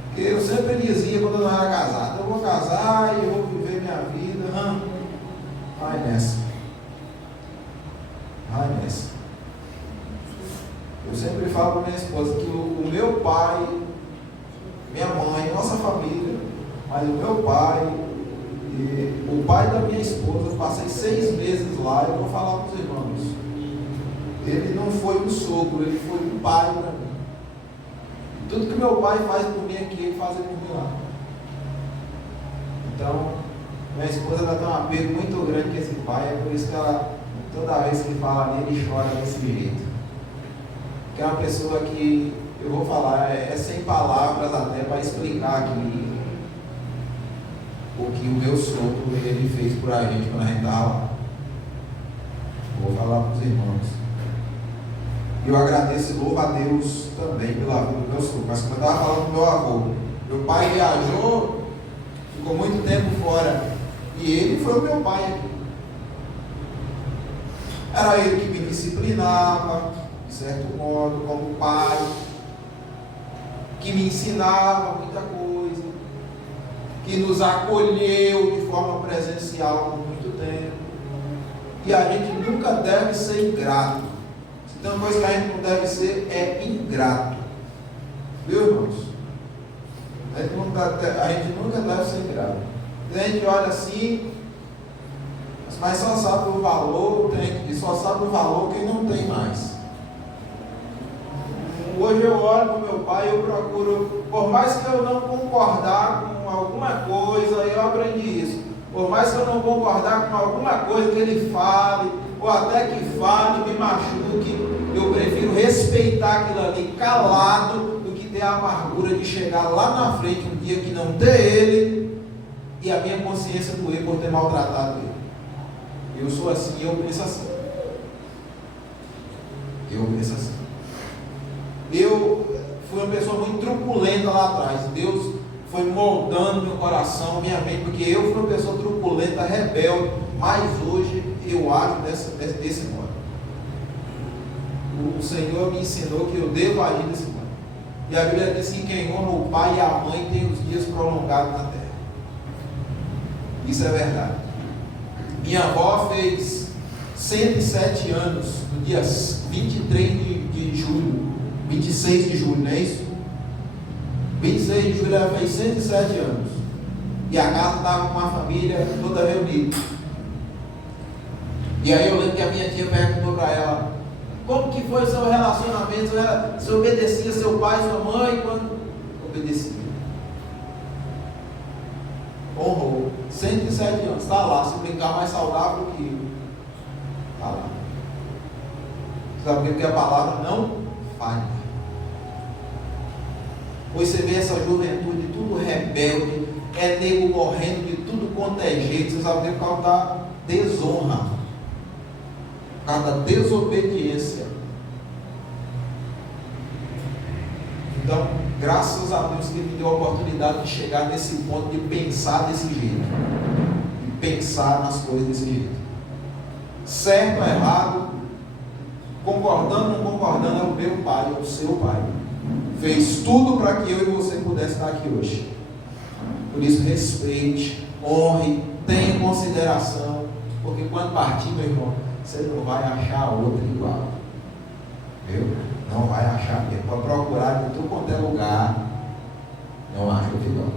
Porque eu sempre dizia, quando eu não era casado, eu vou casar e eu vou viver minha vida. Vai nessa. Vai nessa. Eu sempre falo para minha esposa que o meu pai, minha mãe, nossa família, mas o meu pai e o pai da minha esposa, eu passei 6 meses lá. Eu vou falar para os irmãos, ele não foi um sogro, ele foi um pai para mim. Tudo que meu pai faz por mim aqui, ele faz por mim lá. Então, minha esposa ainda tem um apego muito grande com esse pai, é por isso que ela, toda vez que fala nele, chora desse jeito. Que é uma pessoa que, eu vou falar, é sem palavras até para explicar aqui o que o meu sogro ele fez por a gente quando a gente estava lá. Vou falar para os irmãos. E eu agradeço e louvo a Deus também pela vida do meu sogro. Mas como eu estava falando do meu avô, meu pai viajou, ficou muito tempo fora, e ele foi o meu pai aqui. Era ele que me disciplinava, de certo modo, como pai, que me ensinava muita coisa, que nos acolheu de forma presencial por muito tempo. E a gente nunca deve ser ingrato. Se tem uma coisa que a gente não deve ser, é ingrato. Viu, irmãos? A gente nunca deve ser ingrato. A gente olha assim, mas só sabe o valor, e só sabe o valor quem não tem mais. Hoje eu olho para o meu pai e eu procuro, por mais que eu não concordar com alguma coisa, eu aprendi isso. Por mais que eu não concordar com alguma coisa que ele fale, ou até que fale, me machuque, eu prefiro respeitar aquilo ali calado, do que ter a amargura de chegar lá na frente um dia que não ter ele, e a minha consciência doer por ter maltratado ele. Eu sou assim, eu penso assim. Eu penso assim. Eu fui uma pessoa muito truculenta lá atrás. Deus foi moldando meu coração, minha mente, porque eu fui uma pessoa truculenta, rebelde, mas hoje eu ajo desse modo. O Senhor me ensinou que eu devo agir desse modo. E a Bíblia diz que quem honra o pai e a mãe tem os dias prolongados na terra. Isso é verdade. Minha avó fez 107 anos no dia 23 de julho, 26 de julho, não é isso? 26 de julho ela fez 107 anos. E a casa estava com a família toda reunida. E aí eu lembro que a minha tia perguntou para ela: como que foi o seu relacionamento? Você obedecia seu pai, sua mãe? Quando obedecia, honrou. 107 anos, está lá. Se brincar, mais saudável que eu. Está lá. Sabe o que é a palavra? Não falha. Pois você vê essa juventude tudo rebelde, é nego morrendo de tudo quanto é jeito. Você sabe o que é? Por causa da desonra, por causa da desobediência. Então, graças a Deus que me deu a oportunidade de chegar nesse ponto de pensar desse jeito, de pensar nas coisas desse jeito, certo ou errado, concordando ou não concordando, é o meu pai, é o seu pai, fez tudo para que eu e você pudesse estar aqui hoje. Por isso, respeite, honre, tenha consideração, porque quando partir, meu irmão, você não vai achar outro igual, viu? Não vai achar mesmo. Para procurar em tudo quanto é lugar, não acha igual.